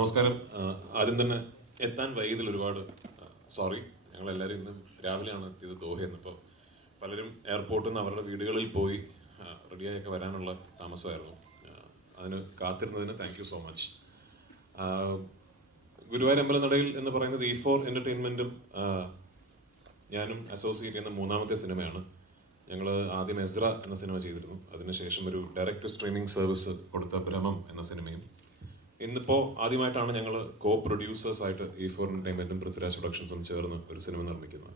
നമസ്കാരം. ആദ്യം തന്നെ എത്താൻ വൈകിയതിൽ ഒരുപാട് സോറി. ഞങ്ങളെല്ലാവരും ഇന്ന് രാവിലെയാണ് എത്തിയത് ദോഹയിൽ നിന്ന്. ഇപ്പോൾ പലരും എയർപോർട്ടിൽ നിന്ന് അവരുടെ വീടുകളിൽ പോയി റെഡിയായൊക്കെ വരാനുള്ള താമസമായിരുന്നു. അതിന് കാത്തിരുന്നതിന് thank you so much. Guruvayur അമ്പലനടയിൽ എന്ന് പറയുന്നത് E4 എൻ്റർടൈൻമെൻറ്റും ഞാനും അസോസിയേറ്റ് ചെയ്യുന്ന മൂന്നാമത്തെ സിനിമയാണ്. ഞങ്ങൾ ആദ്യം എസ്ര എന്ന സിനിമ ചെയ്തിരുന്നു. അതിനുശേഷം ഒരു ഡയറക്റ്റ് ടു സ്ട്രീമിംഗ് സർവീസ് കൊടുത്ത ഭ്രമം എന്ന സിനിമയും. ഇന്നിപ്പോൾ ആദ്യമായിട്ടാണ് ഞങ്ങൾ കോ പ്രൊഡ്യൂസേഴ്സ് ആയിട്ട് E4 എൻ്റർടൈൻമെൻറ്റും പൃഥ്വിരാജ് പ്രൊഡക്ഷൻസും ചേർന്ന് ഒരു സിനിമ നിർമ്മിക്കുന്നത്.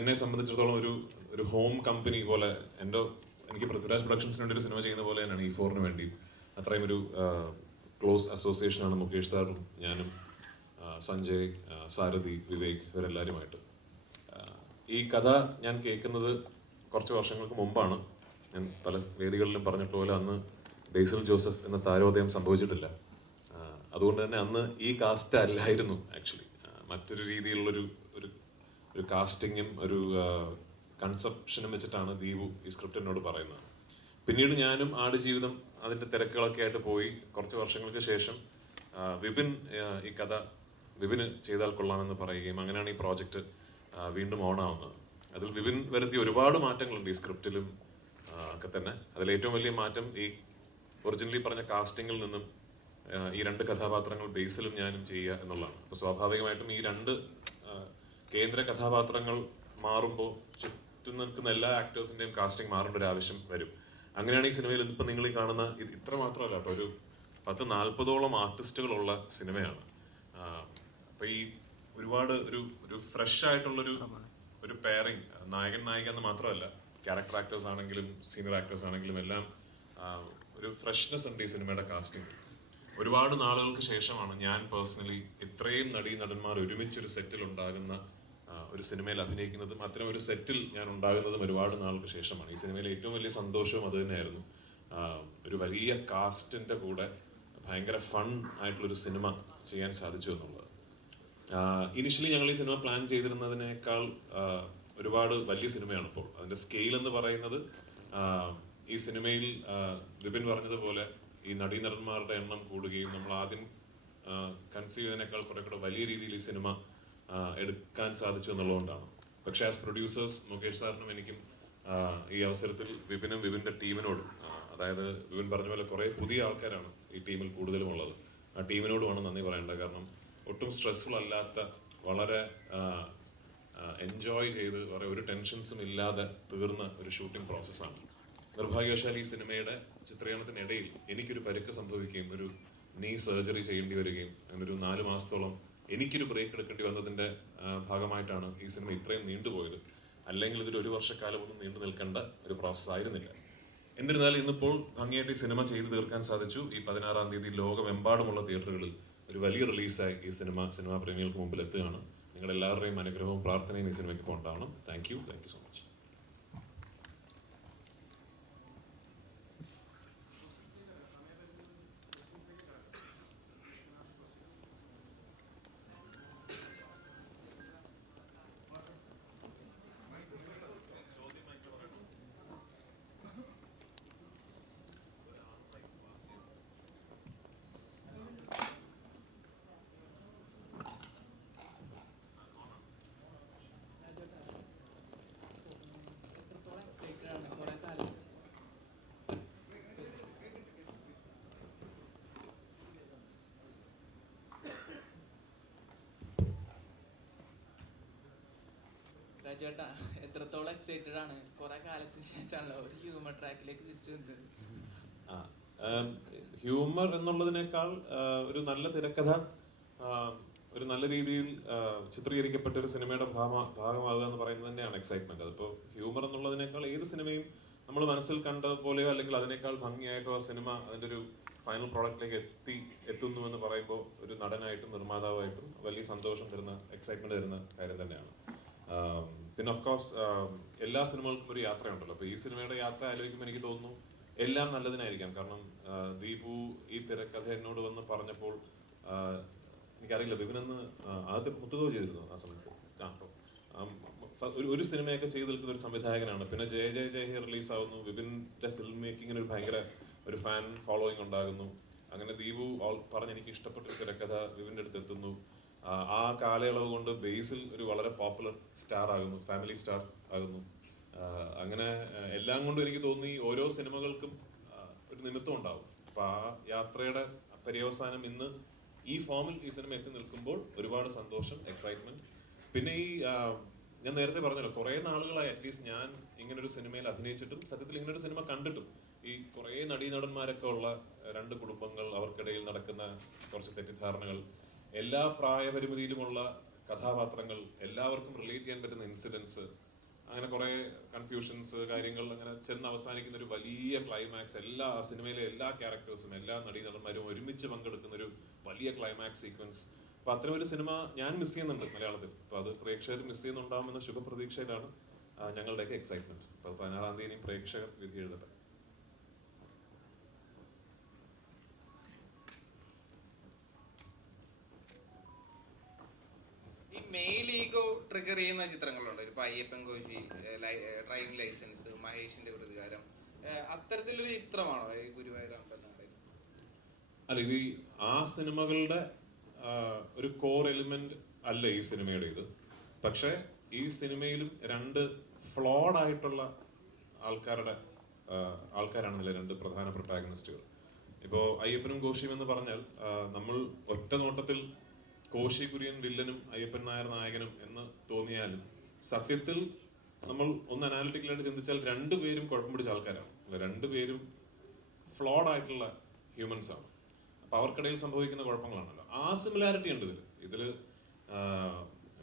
എന്നെ സംബന്ധിച്ചിടത്തോളം ഒരു ഹോം കമ്പനി പോലെ എനിക്ക് പൃഥ്വിരാജ് പ്രൊഡക്ഷൻസിന് വേണ്ടി ഒരു സിനിമ ചെയ്യുന്ന പോലെ തന്നെയാണ് E4 വേണ്ടി. അത്രയും ഒരു ക്ലോസ് അസോസിയേഷനാണ് മുകേഷ് സാറും ഞാനും, സഞ്ജയ്, സാരഥി, വിവേക്, ഇവരെല്ലാവരുമായിട്ട്. ഈ കഥ ഞാൻ കേൾക്കുന്നത് കുറച്ച് വർഷങ്ങൾക്ക് മുമ്പാണ്. ഞാൻ പല വേദികളിലും പറഞ്ഞിട്ടുപോലെ അന്ന് ബേസിൽ ജോസഫ് എന്ന താരോദയം സംഭവിച്ചിട്ടില്ല. അതുകൊണ്ട് തന്നെ അന്ന് ഈ കാസ്റ്റ് അല്ലായിരുന്നു ആക്ച്വലി. മറ്റൊരു രീതിയിലുള്ളൊരു ഒരു കാസ്റ്റിങ്ങും ഒരു കൺസെപ്ഷനും വെച്ചിട്ടാണ് ദീപു ഈ സ്ക്രിപ്റ്റ് എന്നോട് പറയുന്നത്. പിന്നീട് ഞാനും ആടുജീവിതം അതിൻ്റെ തിരക്കുകളൊക്കെ ആയിട്ട് പോയി. കുറച്ച് വർഷങ്ങൾക്ക് ശേഷം വിപിൻ ഈ കഥ വിപിന് ചെയ്താൽ കൊള്ളാമെന്ന് പറയുകയും അങ്ങനെയാണ് ഈ പ്രോജക്റ്റ് വീണ്ടും ഓണാവുന്നത്. അതിൽ വിപിൻ വരുത്തിയ ഒരുപാട് മാറ്റങ്ങളുണ്ട് ഈ സ്ക്രിപ്റ്റിലും ഒക്കെ തന്നെ. അതിൽ ഏറ്റവും വലിയ മാറ്റം ഈ ഒറിജിനലി പറഞ്ഞ കാസ്റ്റിങ്ങിൽ നിന്നും ഈ രണ്ട് കഥാപാത്രങ്ങൾ ബേസിലും ഞാനും ചെയ്യുക എന്നുള്ളതാണ്. അപ്പോൾ സ്വാഭാവികമായിട്ടും ഈ രണ്ട് കേന്ദ്ര കഥാപാത്രങ്ങൾ മാറുമ്പോൾ ചുറ്റും നിൽക്കുന്ന എല്ലാ ആക്ടേഴ്സിന്റെയും കാസ്റ്റിംഗ് മാറേണ്ട ഒരു ആവശ്യം വരും. അങ്ങനെയാണ് ഈ സിനിമയിൽ ഇപ്പം നിങ്ങൾ ഈ കാണുന്ന ഇത്ര മാത്രമല്ല കേട്ടോ, ഒരു 10-40ഓളം ആർട്ടിസ്റ്റുകളുള്ള സിനിമയാണ്. അപ്പൊ ഈ ഒരുപാട് ഒരു ഫ്രഷ് ആയിട്ടുള്ളൊരു പെയറിങ്, നായകൻ നായിക എന്ന് മാത്രമല്ല, ക്യാരക്ടർ ആക്ടേഴ്സ് ആണെങ്കിലും സീനിയർ ആക്ടേഴ്സ് ആണെങ്കിലും എല്ലാം ഒരു ഫ്രഷ്നെസ് ഉണ്ട് ഈ സിനിമയുടെ കാസ്റ്റിംഗ്. ഒരുപാട് നാളുകൾക്ക് ശേഷമാണ് ഞാൻ പേഴ്സണലി ഇത്രയും നടന്മാർ ഒരുമിച്ചൊരു സെറ്റിൽ ഉണ്ടാകുന്ന ഒരു സിനിമയിൽ അഭിനയിക്കുന്നതും അത്തരം ഒരു സെറ്റിൽ ഞാൻ ഉണ്ടാകുന്നതും ഒരുപാട് നാൾക്ക് ശേഷമാണ്. ഈ സിനിമയിലെ ഏറ്റവും വലിയ സന്തോഷവും അത് തന്നെയായിരുന്നു. ഒരു വലിയ കാസ്റ്റിന്റെ കൂടെ ഭയങ്കര ഫൺ ആയിട്ടുള്ളൊരു സിനിമ ചെയ്യാൻ സാധിച്ചു എന്നുള്ളത്. ഇനിഷ്യലി ഞങ്ങൾ ഈ സിനിമ പ്ലാൻ ചെയ്തിരുന്നതിനേക്കാൾ ഒരുപാട് വലിയ സിനിമയാണ് ഇപ്പോൾ. അതിന്റെ സ്കെയിൽ എന്ന് പറയുന്നത് ഈ സിനിമയിൽ വിപിൻ പറഞ്ഞതുപോലെ ഈ നടന്മാരുടെ എണ്ണം കൂടുകയും നമ്മൾ ആദ്യം കൺസീവ് ചെയ്തതിനേക്കാൾ കുറെ കൂടെ വലിയ രീതിയിൽ ഈ സിനിമ എടുക്കാൻ സാധിച്ചു എന്നുള്ളതുകൊണ്ടാണ്. പക്ഷേ ആസ് പ്രൊഡ്യൂസേഴ്സ് മുകേഷ് സാറിനും എനിക്കും ഈ അവസരത്തിൽ വിപിനും വിപിന്റെ ടീമിനോടും, അതായത് വിപിൻ പറഞ്ഞ പോലെ കുറെ പുതിയ ആൾക്കാരാണ് ഈ ടീമിൽ കൂടുതലും ഉള്ളത്, ആ ടീമിനോടുമാണ് നന്ദി പറയേണ്ടത്. കാരണം ഒട്ടും സ്ട്രെസ്ഫുൾ അല്ലാത്ത, വളരെ എൻജോയ് ചെയ്ത് ഒരു ടെൻഷൻസും ഇല്ലാതെ തീർന്ന ഒരു ഷൂട്ടിംഗ് പ്രോസസ്സാണ്. നിർഭാഗ്യവശാൽ ഈ സിനിമയുടെ ചിത്രീകരണത്തിനിടയിൽ എനിക്കൊരു പരിക്ക് സംഭവിക്കുകയും ഒരു നീ സർജറി ചെയ്യേണ്ടി വരികയും അങ്ങനെ ഒരു 4 മാസത്തോളം എനിക്കൊരു ബ്രേക്ക് എടുക്കേണ്ടി വന്നതിന്റെ ഭാഗമായിട്ടാണ് ഈ സിനിമ ഇത്രയും നീണ്ടുപോയത്. അല്ലെങ്കിൽ ഇതൊരു 1 വർഷക്കാലം ഒന്നും നീണ്ടു നിൽക്കേണ്ട ഒരു പ്രോസസ് ആയിരുന്നില്ല. എന്നിരുന്നാലും ഇന്നിപ്പോൾ ഭംഗിയായിട്ട് ഈ സിനിമ ചെയ്തു തീർക്കാൻ സാധിച്ചു. ഈ 16-ാം തീയതി ലോകമെമ്പാടുമുള്ള തിയേറ്ററുകളിൽ ഒരു വലിയ റിലീസായി ഈ സിനിമാ പ്രേമികൾക്ക് മുമ്പിൽ എത്തുകയാണ്. നിങ്ങളുടെ എല്ലാവരുടെയും അനുഗ്രഹവും പ്രാർത്ഥനയും ഈ സിനിമയ്ക്ക് ഉണ്ടാവണം. Thank you so much. ചേട്ടാ, എത്രത്തോളം എക്സൈറ്റഡ് ആണ്? കുറെ കാലത്തിന് ശേഷമാണല്ലോ ഒരു ഹ്യൂമർ ട്രാക്കിലേക്ക് തിരിച്ചു വന്നത്. ഹ്യൂമർ എന്നുള്ളതിനേക്കാൾ ഒരു നല്ല തിരക്കഥ, ഒരു നല്ല രീതിയിൽ ചിത്രീകരിക്കപ്പെട്ട ഒരു സിനിമയുടെ ഭാഗമാകുക എന്ന് പറയുന്നത് തന്നെയാണ് എക്സൈറ്റ്മെന്റ്. അതിപ്പോ ഹ്യൂമർ എന്നുള്ളതിനേക്കാൾ ഏത് സിനിമയും നമ്മൾ മനസ്സിൽ കണ്ട പോലെയോ അല്ലെങ്കിൽ അതിനേക്കാൾ ഭംഗിയായിട്ടോ ആ സിനിമ അതിന്റെ ഒരു ഫൈനൽ പ്രോഡക്റ്റിലേക്ക് എത്തുന്നു എന്ന് പറയുമ്പോൾ ഒരു നടനായിട്ടും നിർമ്മാതാവായിട്ടും വലിയ സന്തോഷം തരുന്ന, എക്സൈറ്റ്മെന്റ് തരുന്ന കാര്യം തന്നെയാണ്. പിന്നെ ഓഫ് കോഴ്സ് എല്ലാ സിനിമകൾക്കും ഒരു യാത്രയുണ്ടല്ലോ. അപ്പൊ ഈ സിനിമയുടെ യാത്ര ആലോചിക്കുമ്പോൾ എനിക്ക് തോന്നുന്നു എല്ലാം നല്ലതിനായിരിക്കാം. കാരണം ദീപു ഈ തിരക്കഥ എന്നോട് വന്ന് പറഞ്ഞപ്പോൾ എനിക്കറിയില്ല, വിപിനെന്ന് ആദ്യത്തെ മുത്തുകോ ചെയ്തിരുന്നു ആ സമയത്ത്. ഒരു സിനിമയൊക്കെ ചെയ്ത് നിൽക്കുന്ന ഒരു സംവിധായകനാണ്. പിന്നെ ജയ ജയ ജയ ഹേ റിലീസ് ആവുന്നു. വിപിന്റെ ഫിലിം മേക്കിങ്ങിന് ഒരു ഭയങ്കര ഒരു ഫാൻ ഫോളോയിങ് ഉണ്ടാകുന്നു. അങ്ങനെ ദീപു പറഞ്ഞ് എനിക്ക് ഇഷ്ടപ്പെട്ട ഒരു തിരക്കഥ വിവിൻ്റെ അടുത്ത് എത്തുന്നു. ആ കാലയളവ് കൊണ്ട് ബേസിൽ ഒരു വളരെ പോപ്പുലർ സ്റ്റാർ ആകുന്നു, ഫാമിലി സ്റ്റാർ ആകുന്നു. അങ്ങനെ എല്ലാം കൊണ്ടും എനിക്ക് തോന്നി ഓരോ സിനിമകൾക്കും ഒരു നിമിത്തം ഉണ്ടാവും. അപ്പൊ ആ യാത്രയുടെ പര്യവസാനം ഇന്ന് ഈ ഫോമിൽ ഈ സിനിമ എത്തി നിൽക്കുമ്പോൾ ഒരുപാട് സന്തോഷം, എക്സൈറ്റ്മെന്റ്. പിന്നെ ഞാൻ നേരത്തെ പറഞ്ഞല്ലോ, കുറെ നാളുകളായി അറ്റ്ലീസ്റ്റ് ഞാൻ ഇങ്ങനൊരു സിനിമയിൽ അഭിനയിച്ചിട്ടും സത്യത്തിൽ ഇങ്ങനൊരു സിനിമ കണ്ടിട്ടും ഈ കുറെ നടീനടന്മാരൊക്കെ ഉള്ള രണ്ട് കുടുംബങ്ങൾ, അവർക്കിടയിൽ നടക്കുന്ന കുറച്ച് തെറ്റിദ്ധാരണകൾ, എല്ലാ പ്രായപരിമിതിയിലുമുള്ള കഥാപാത്രങ്ങൾ, എല്ലാവർക്കും റിലേറ്റ് ചെയ്യാൻ പറ്റുന്ന ഇൻസിഡൻസ്, അങ്ങനെ കുറെ കൺഫ്യൂഷൻസ്, കാര്യങ്ങൾ അങ്ങനെ ചെന്ന് അവസാനിക്കുന്ന ഒരു വലിയ ക്ലൈമാക്സ്, എല്ലാ സിനിമയിലെ എല്ലാ ക്യാരക്ടേഴ്സും എല്ലാ നടീനടന്മാരും ഒരുമിച്ച് പങ്കെടുക്കുന്ന ഒരു വലിയ ക്ലൈമാക്സ് സീക്വൻസ്. അപ്പൊ അത്തരം ഒരു സിനിമ ഞാൻ മിസ് ചെയ്യുന്നുണ്ട് മലയാളത്തിൽ. അപ്പൊ അത് പ്രേക്ഷകർ മിസ് ചെയ്യുന്നുണ്ടാവുമെന്ന ശുഭപ്രതീക്ഷയിലാണ് ഞങ്ങളുടെയൊക്കെ എക്സൈറ്റ്മെന്റ്. അപ്പൊ 16-ാം തീയതി പ്രേക്ഷകർ വിധി എഴുതട്ടെ. ഈ മെയിൽ ഈഗോ ട്രിഗർ ചെയ്യുന്ന ചിത്രങ്ങളുണ്ട്. ഇപ്പൊ അയ്യപ്പൻ കോശി, ഡ്രൈവിംഗ് ലൈസൻസ്, മഹേഷിന്റെ പ്രതികാരം, അത്തരത്തിലൊരു ചിത്രമാണോ ഈ ഗുരുവായൂർ അമ്പലം? അല്ല, ഇത് ആ സിനിമകളുടെ ഒരു കോർ എലിമെന്റ് അല്ല ഈ സിനിമയുടെ ഇത്. പക്ഷെ ഈ സിനിമയിലും രണ്ട് ഫ്ലോഡ് ആയിട്ടുള്ള ആൾക്കാരാണല്ലേ രണ്ട് പ്രധാന പ്രൊട്ടാഗണിസ്റ്റുകൾ. ഇപ്പോ അയ്യപ്പനും കോശിയും എന്ന് പറഞ്ഞാൽ നമ്മൾ ഒറ്റ നോട്ടത്തിൽ കോശി കുര്യൻ വില്ലനും അയ്യപ്പൻ നായർ നായകനും എന്ന് തോന്നിയാലും സത്യത്തിൽ നമ്മൾ ഒന്ന് അനാലിറ്റിക്കലായിട്ട് ചിന്തിച്ചാൽ രണ്ടുപേരും കുഴപ്പം പിടിച്ച ആൾക്കാരാണ്. അല്ല, രണ്ടുപേരും ഫ്ലോഡ് ആയിട്ടുള്ള ഹ്യൂമൻസ് ആണ്. അപ്പൊ അവർക്കിടയിൽ സംഭവിക്കുന്ന കുഴപ്പങ്ങളാണല്ലോ. ആ സിമിലാരിറ്റി ഉണ്ട് ഇതില്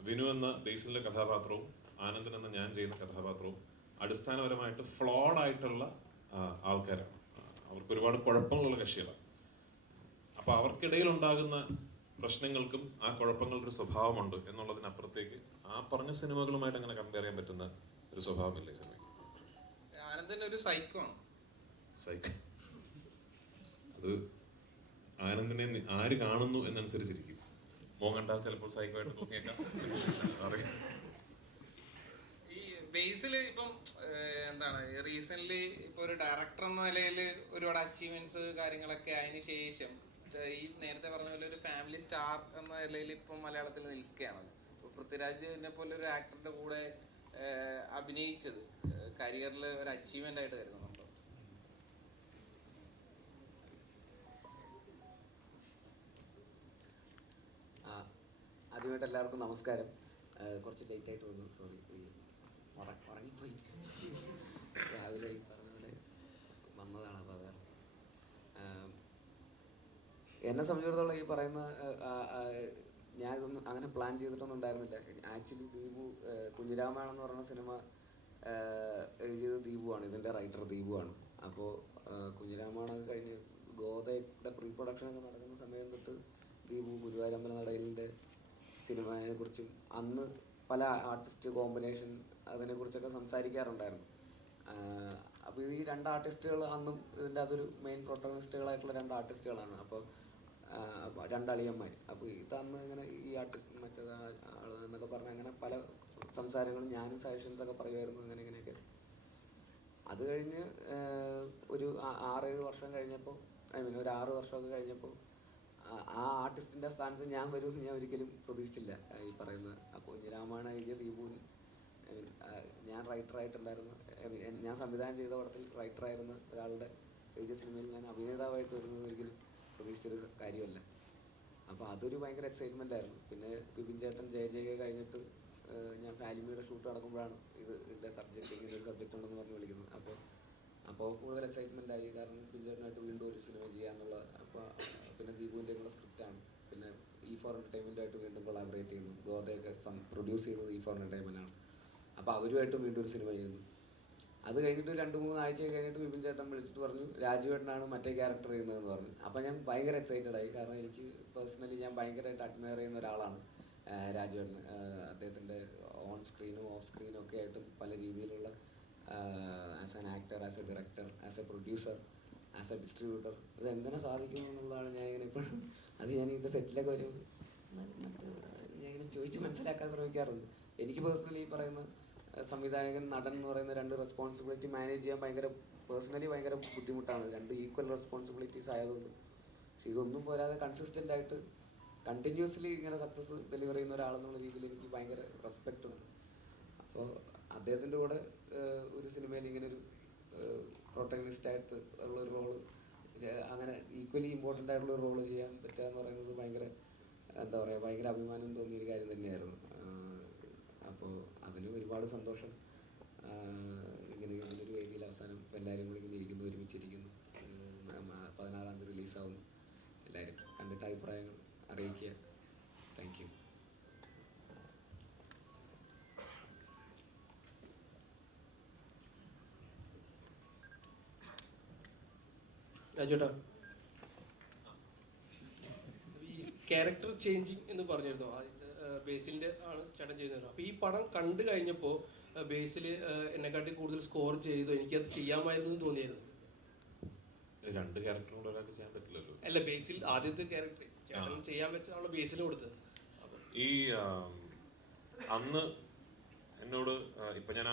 വിനു എന്ന ബേസിലെ കഥാപാത്രവും ആനന്ദൻ എന്ന ഞാൻ ചെയ്യുന്ന കഥാപാത്രവും അടിസ്ഥാനപരമായിട്ട് ഫ്ലോഡ് ആയിട്ടുള്ള ആൾക്കാരാണ്. അവർക്ക് ഒരുപാട് കുഴപ്പങ്ങളുള്ള കക്ഷികളാണ്. അപ്പൊ അവർക്കിടയിൽ ഉണ്ടാകുന്ന പ്രശ്നങ്ങൾക്കും ആ കുഴപ്പങ്ങളുടെ ഒരു സ്വഭാവമുണ്ട് എന്നുള്ളതിനപ്പുറത്തേക്ക് ആ പറഞ്ഞ സിനിമകളുമായിട്ട് അങ്ങനെ കമ്പയർ ചെയ്യാൻ പറ്റുന്ന ഒരു സ്വഭാവമില്ല ഈ സിനിമയ്ക്ക്. ആനന്ദൻ ഒരു സൈക്കോ ആണ്. സൈക്കോ അത് ആനന്ദിനെ ആര് കാണുന്നു എന്നനുസരിച്ചിരിക്കും. മോൻ കണ്ടാൽ ചിലപ്പോൾ സൈക്കോ ആയിട്ട് തോന്നിയേക്കാം. ഈ ബേസിൽ ഇപ്പം എന്താണ് റീസെന്റ് ഇപ്പൊ ഒരു ഡയറക്ടർ എന്ന നിലയിൽ ഒരുപാട് അച്ചീവ്മെന്റ്സ് കാര്യങ്ങളൊക്കെ അതിന് ശേഷം ഈ നേരത്തെ പറഞ്ഞ പോലെ ഒരു ഫാമിലി സ്റ്റാർ എന്ന നിലയിൽ ഇപ്പം മലയാളത്തിൽ നിൽക്കുകയാണ്. പൃഥ്വിരാജിനെ പോലെ ഒരു ആക്ടറുടെ കൂടെ അഭിനയിച്ചത് കരിയറിൽ ഒരു അച്ചീവ്മെന്റ് ആയിട്ട് കരുതുന്നുണ്ടോ? ആദ്യമായിട്ട് എല്ലാവർക്കും നമസ്കാരം. കുറച്ച് ലേറ്റ് ആയിട്ട് വന്നു, സോറി. ഉറങ്ങിപ്പോയി. രാവിലെ ഈ പറഞ്ഞ വന്നതാണ്. അപ്പോൾ അതാണ് എന്നെ സംബന്ധിച്ചിടത്തോളം ഈ പറയുന്ന ഞാൻ ഇതൊന്നും അങ്ങനെ പ്ലാൻ ചെയ്തിട്ടൊന്നും ഉണ്ടായിരുന്നില്ല. ആക്ച്വലി ദീപു കുഞ്ഞിരാമായണം എന്ന് പറയുന്ന സിനിമ എഴുതിയത് ദീപുവാണ്, ഇതിൻ്റെ റൈറ്റർ ദീപുവാണ്. അപ്പോൾ കുഞ്ഞിരാമായണം കഴിഞ്ഞ് ഗോതയുടെ പ്രീ പ്രൊഡക്ഷനൊക്കെ നടക്കുന്ന സമയം തൊട്ട് ദീപു ഗുരുവായൂരമ്പല നടയിലിൻ്റെ സിനിമയെക്കുറിച്ചും അന്ന് പല ആർട്ടിസ്റ്റ് കോമ്പിനേഷൻ അതിനെക്കുറിച്ചൊക്കെ സംസാരിക്കാറുണ്ടായിരുന്നു. അപ്പോൾ ഈ രണ്ട് ആർട്ടിസ്റ്റുകൾ അന്നും ഇതിൻ്റെ അതൊരു മെയിൻ പ്രൊട്ടഗണിസ്റ്റുകളായിട്ടുള്ള രണ്ട് ആർട്ടിസ്റ്റുകളാണ്. അപ്പോൾ രണ്ടളിയന്മാർ. അപ്പോൾ ഇതന്ന് ഇങ്ങനെ ഈ ആർട്ടിസ്റ്റ് മറ്റേത് ആൾ എന്നൊക്കെ പറഞ്ഞാൽ അങ്ങനെ പല സംസാരങ്ങളും ഞാനും സജഷൻസൊക്കെ പറയുമായിരുന്നു, ഇങ്ങനെയൊക്കെ. അത് കഴിഞ്ഞ് ഒരു 6-7 വർഷം കഴിഞ്ഞപ്പോൾ, ഒരു 6 വർഷമൊക്കെ കഴിഞ്ഞപ്പോൾ ആ ആർട്ടിസ്റ്റിൻ്റെ സ്ഥാനത്ത് ഞാൻ വരുമെന്ന് ഞാൻ ഒരിക്കലും പ്രതീക്ഷിച്ചില്ല. ഈ പറയുന്ന കുഞ്ഞിരാമായണം എഴുതിയ ദീപുവിന് ഞാൻ റൈറ്ററായിട്ടുണ്ടായിരുന്നു. ഞാൻ സംവിധാനം ചെയ്ത പടത്തിൽ റൈറ്ററായിരുന്ന ഒരാളുടെ എഴുതിയ സിനിമയിൽ ഞാൻ അഭിനേതാവായിട്ട് വരുന്നത് ഒരിക്കലും പ്രതീക്ഷിച്ചൊരു കാര്യമല്ല. അപ്പോൾ അതൊരു ഭയങ്കര എക്സൈറ്റ്മെൻ്റ് ആയിരുന്നു. പിന്നെ ബിപിൻ ചേട്ടൻ ജയ കഴിഞ്ഞിട്ട് ഞാൻ ഫാലിമിയുടെ ഷൂട്ട് നടക്കുമ്പോഴാണ് ഇതിൻ്റെ സബ്ജക്റ്റ് ഇങ്ങനെ ഒരു സബ്ജക്റ്റ് ഉണ്ടെന്ന് പറഞ്ഞ് വിളിക്കുന്നത്. അപ്പോൾ കൂടുതൽ എക്സൈറ്റ്മെൻ്റ് ആയി. കാരണം ബിപിൻ ചേട്ടനായിട്ട് വീണ്ടും ഒരു സിനിമ ചെയ്യാന്നുള്ള. അപ്പോൾ പിന്നെ ദീപുവിൻ്റെ കൂടെ സ്ക്രിപ്റ്റാണ്. പിന്നെ E4 എൻ്റർടൈൻമെൻറ്റായിട്ട് വീണ്ടും കൊളാബറേറ്റ് ചെയ്യുന്നു. ഗോതയൊക്കെ പ്രൊഡ്യൂസ് ചെയ്തത് E4 എൻ്റർടൈൻമെൻറ്റാണ്. അപ്പോൾ അവരുമായിട്ട് വീണ്ടും ഒരു സിനിമ ചെയ്യുന്നു. അത് കഴിഞ്ഞിട്ട് 2-3 ആഴ്ച കഴിഞ്ഞിട്ട് ബിപിൻ ചേട്ടൻ വിളിച്ചിട്ട് പറഞ്ഞു രാജുവേട്ടനാണ് മറ്റേ ക്യാരക്ടർ ചെയ്യുന്നതെന്ന് പറഞ്ഞു. അപ്പോൾ ഞാൻ ഭയങ്കര എക്സൈറ്റഡ് ആയി. കാരണം എനിക്ക് പേഴ്സണലി ഞാൻ ഭയങ്കരമായിട്ട് അഡ്മയർ ചെയ്യുന്ന ഒരാളാണ് രാജുവേട്ടൻ. അദ്ദേഹത്തിൻ്റെ ഓൺ സ്ക്രീനും ഓഫ് സ്ക്രീനും ഒക്കെ ആയിട്ടും പല രീതിയിലുള്ള as an actor, as A director, as A producer, as A distributor ഇതെങ്ങനെ സാധിക്കും എന്നുള്ളതാണ് ഞാൻ ഇങ്ങനെ ഇപ്പോഴും ഞാൻ ഇതിൻ്റെ സെറ്റിലൊക്കെ വരും ഞാൻ ഇങ്ങനെ ചോദിച്ച് മനസ്സിലാക്കാൻ ശ്രമിക്കാറുണ്ട്. എനിക്ക് പേഴ്സണലി ഈ പറയുന്ന സംവിധായകൻ, നടൻ എന്ന് പറയുന്ന രണ്ട് റെസ്പോൺസിബിലിറ്റി മാനേജ് ചെയ്യാൻ ഭയങ്കര ബുദ്ധിമുട്ടാണ്. രണ്ട് ഈക്വൽ റെസ്പോൺസിബിലിറ്റീസ് ആയതുകൊണ്ട് പക്ഷെ ഇതൊന്നും പോരാതെ കൺസിസ്റ്റൻ്റ് ആയിട്ട് കണ്ടിന്യൂസ്ലി ഇങ്ങനെ സക്സസ് ഡെലിവർ ചെയ്യുന്ന ഒരാളെന്നുള്ള രീതിയിൽ എനിക്ക് ഭയങ്കര റെസ്പെക്റ്റ് ഉണ്ട്. അപ്പോൾ അദ്ദേഹത്തിൻ്റെ കൂടെ ഒരു സിനിമയിൽ ഇങ്ങനെ ഒരു പ്രൊട്ടഗണിസ്റ്റായിട്ട് ഉള്ളൊരു റോള്, അങ്ങനെ ഈക്വലി ഇമ്പോർട്ടൻ്റ് ആയിട്ടുള്ള ഒരു റോള് ചെയ്യാൻ പറ്റുക എന്ന് പറയുന്നത് ഭയങ്കര എന്താ പറയുക, ഭയങ്കര അഭിമാനം തോന്നിയൊരു കാര്യം തന്നെയായിരുന്നു. അപ്പോൾ അതിന് ഒരുപാട് സന്തോഷം. ഇങ്ങനൊരു വേദിയിൽ അവസാനം എല്ലാവരും കൂടി ഇങ്ങനെ ഇരിക്കുന്നു, ഒരുമിച്ചിരിക്കുന്നു. 16-ാം തീയതി റിലീസാവുന്നു. എല്ലാവരും കണ്ടിട്ട് അഭിപ്രായങ്ങൾ അറിയിക്കുക. Thank you. രാജേട്ടാ, ഈ ക്യാരക്ടർ ചേഞ്ചിങ് എന്ന് പറഞ്ഞിരുന്നു, ബേസിലിന്റെ ആണ് ചേട്ടൻ ചെയ്തത്. അപ്പോൾ ഈ പടം കണ്ടു കഴിഞ്ഞപ്പോൾ ബേസിൽ എന്നെക്കാട്ടി കൂടുതൽ സ്കോർ ചെയ്തു, എനിക്കത് ചെയ്യാമായിരുന്നു എന്ന് തോന്നിയായിരുന്നു. രണ്ട് ക്യാരക്ടറും കൂടെ ഒരാൾക്ക് ചെയ്യാൻ പറ്റില്ലല്ലോ. അല്ല, ബേസിൽ ആദ്യത്തെ ക്യാരക്ടർ ചേട്ടൻ ചെയ്യാൻ വെച്ചതാണ് ബേസിന് കൊടുത്തത്. ഈ അന്ന് എന്നോട് ഇപ്പൊ ഞാൻ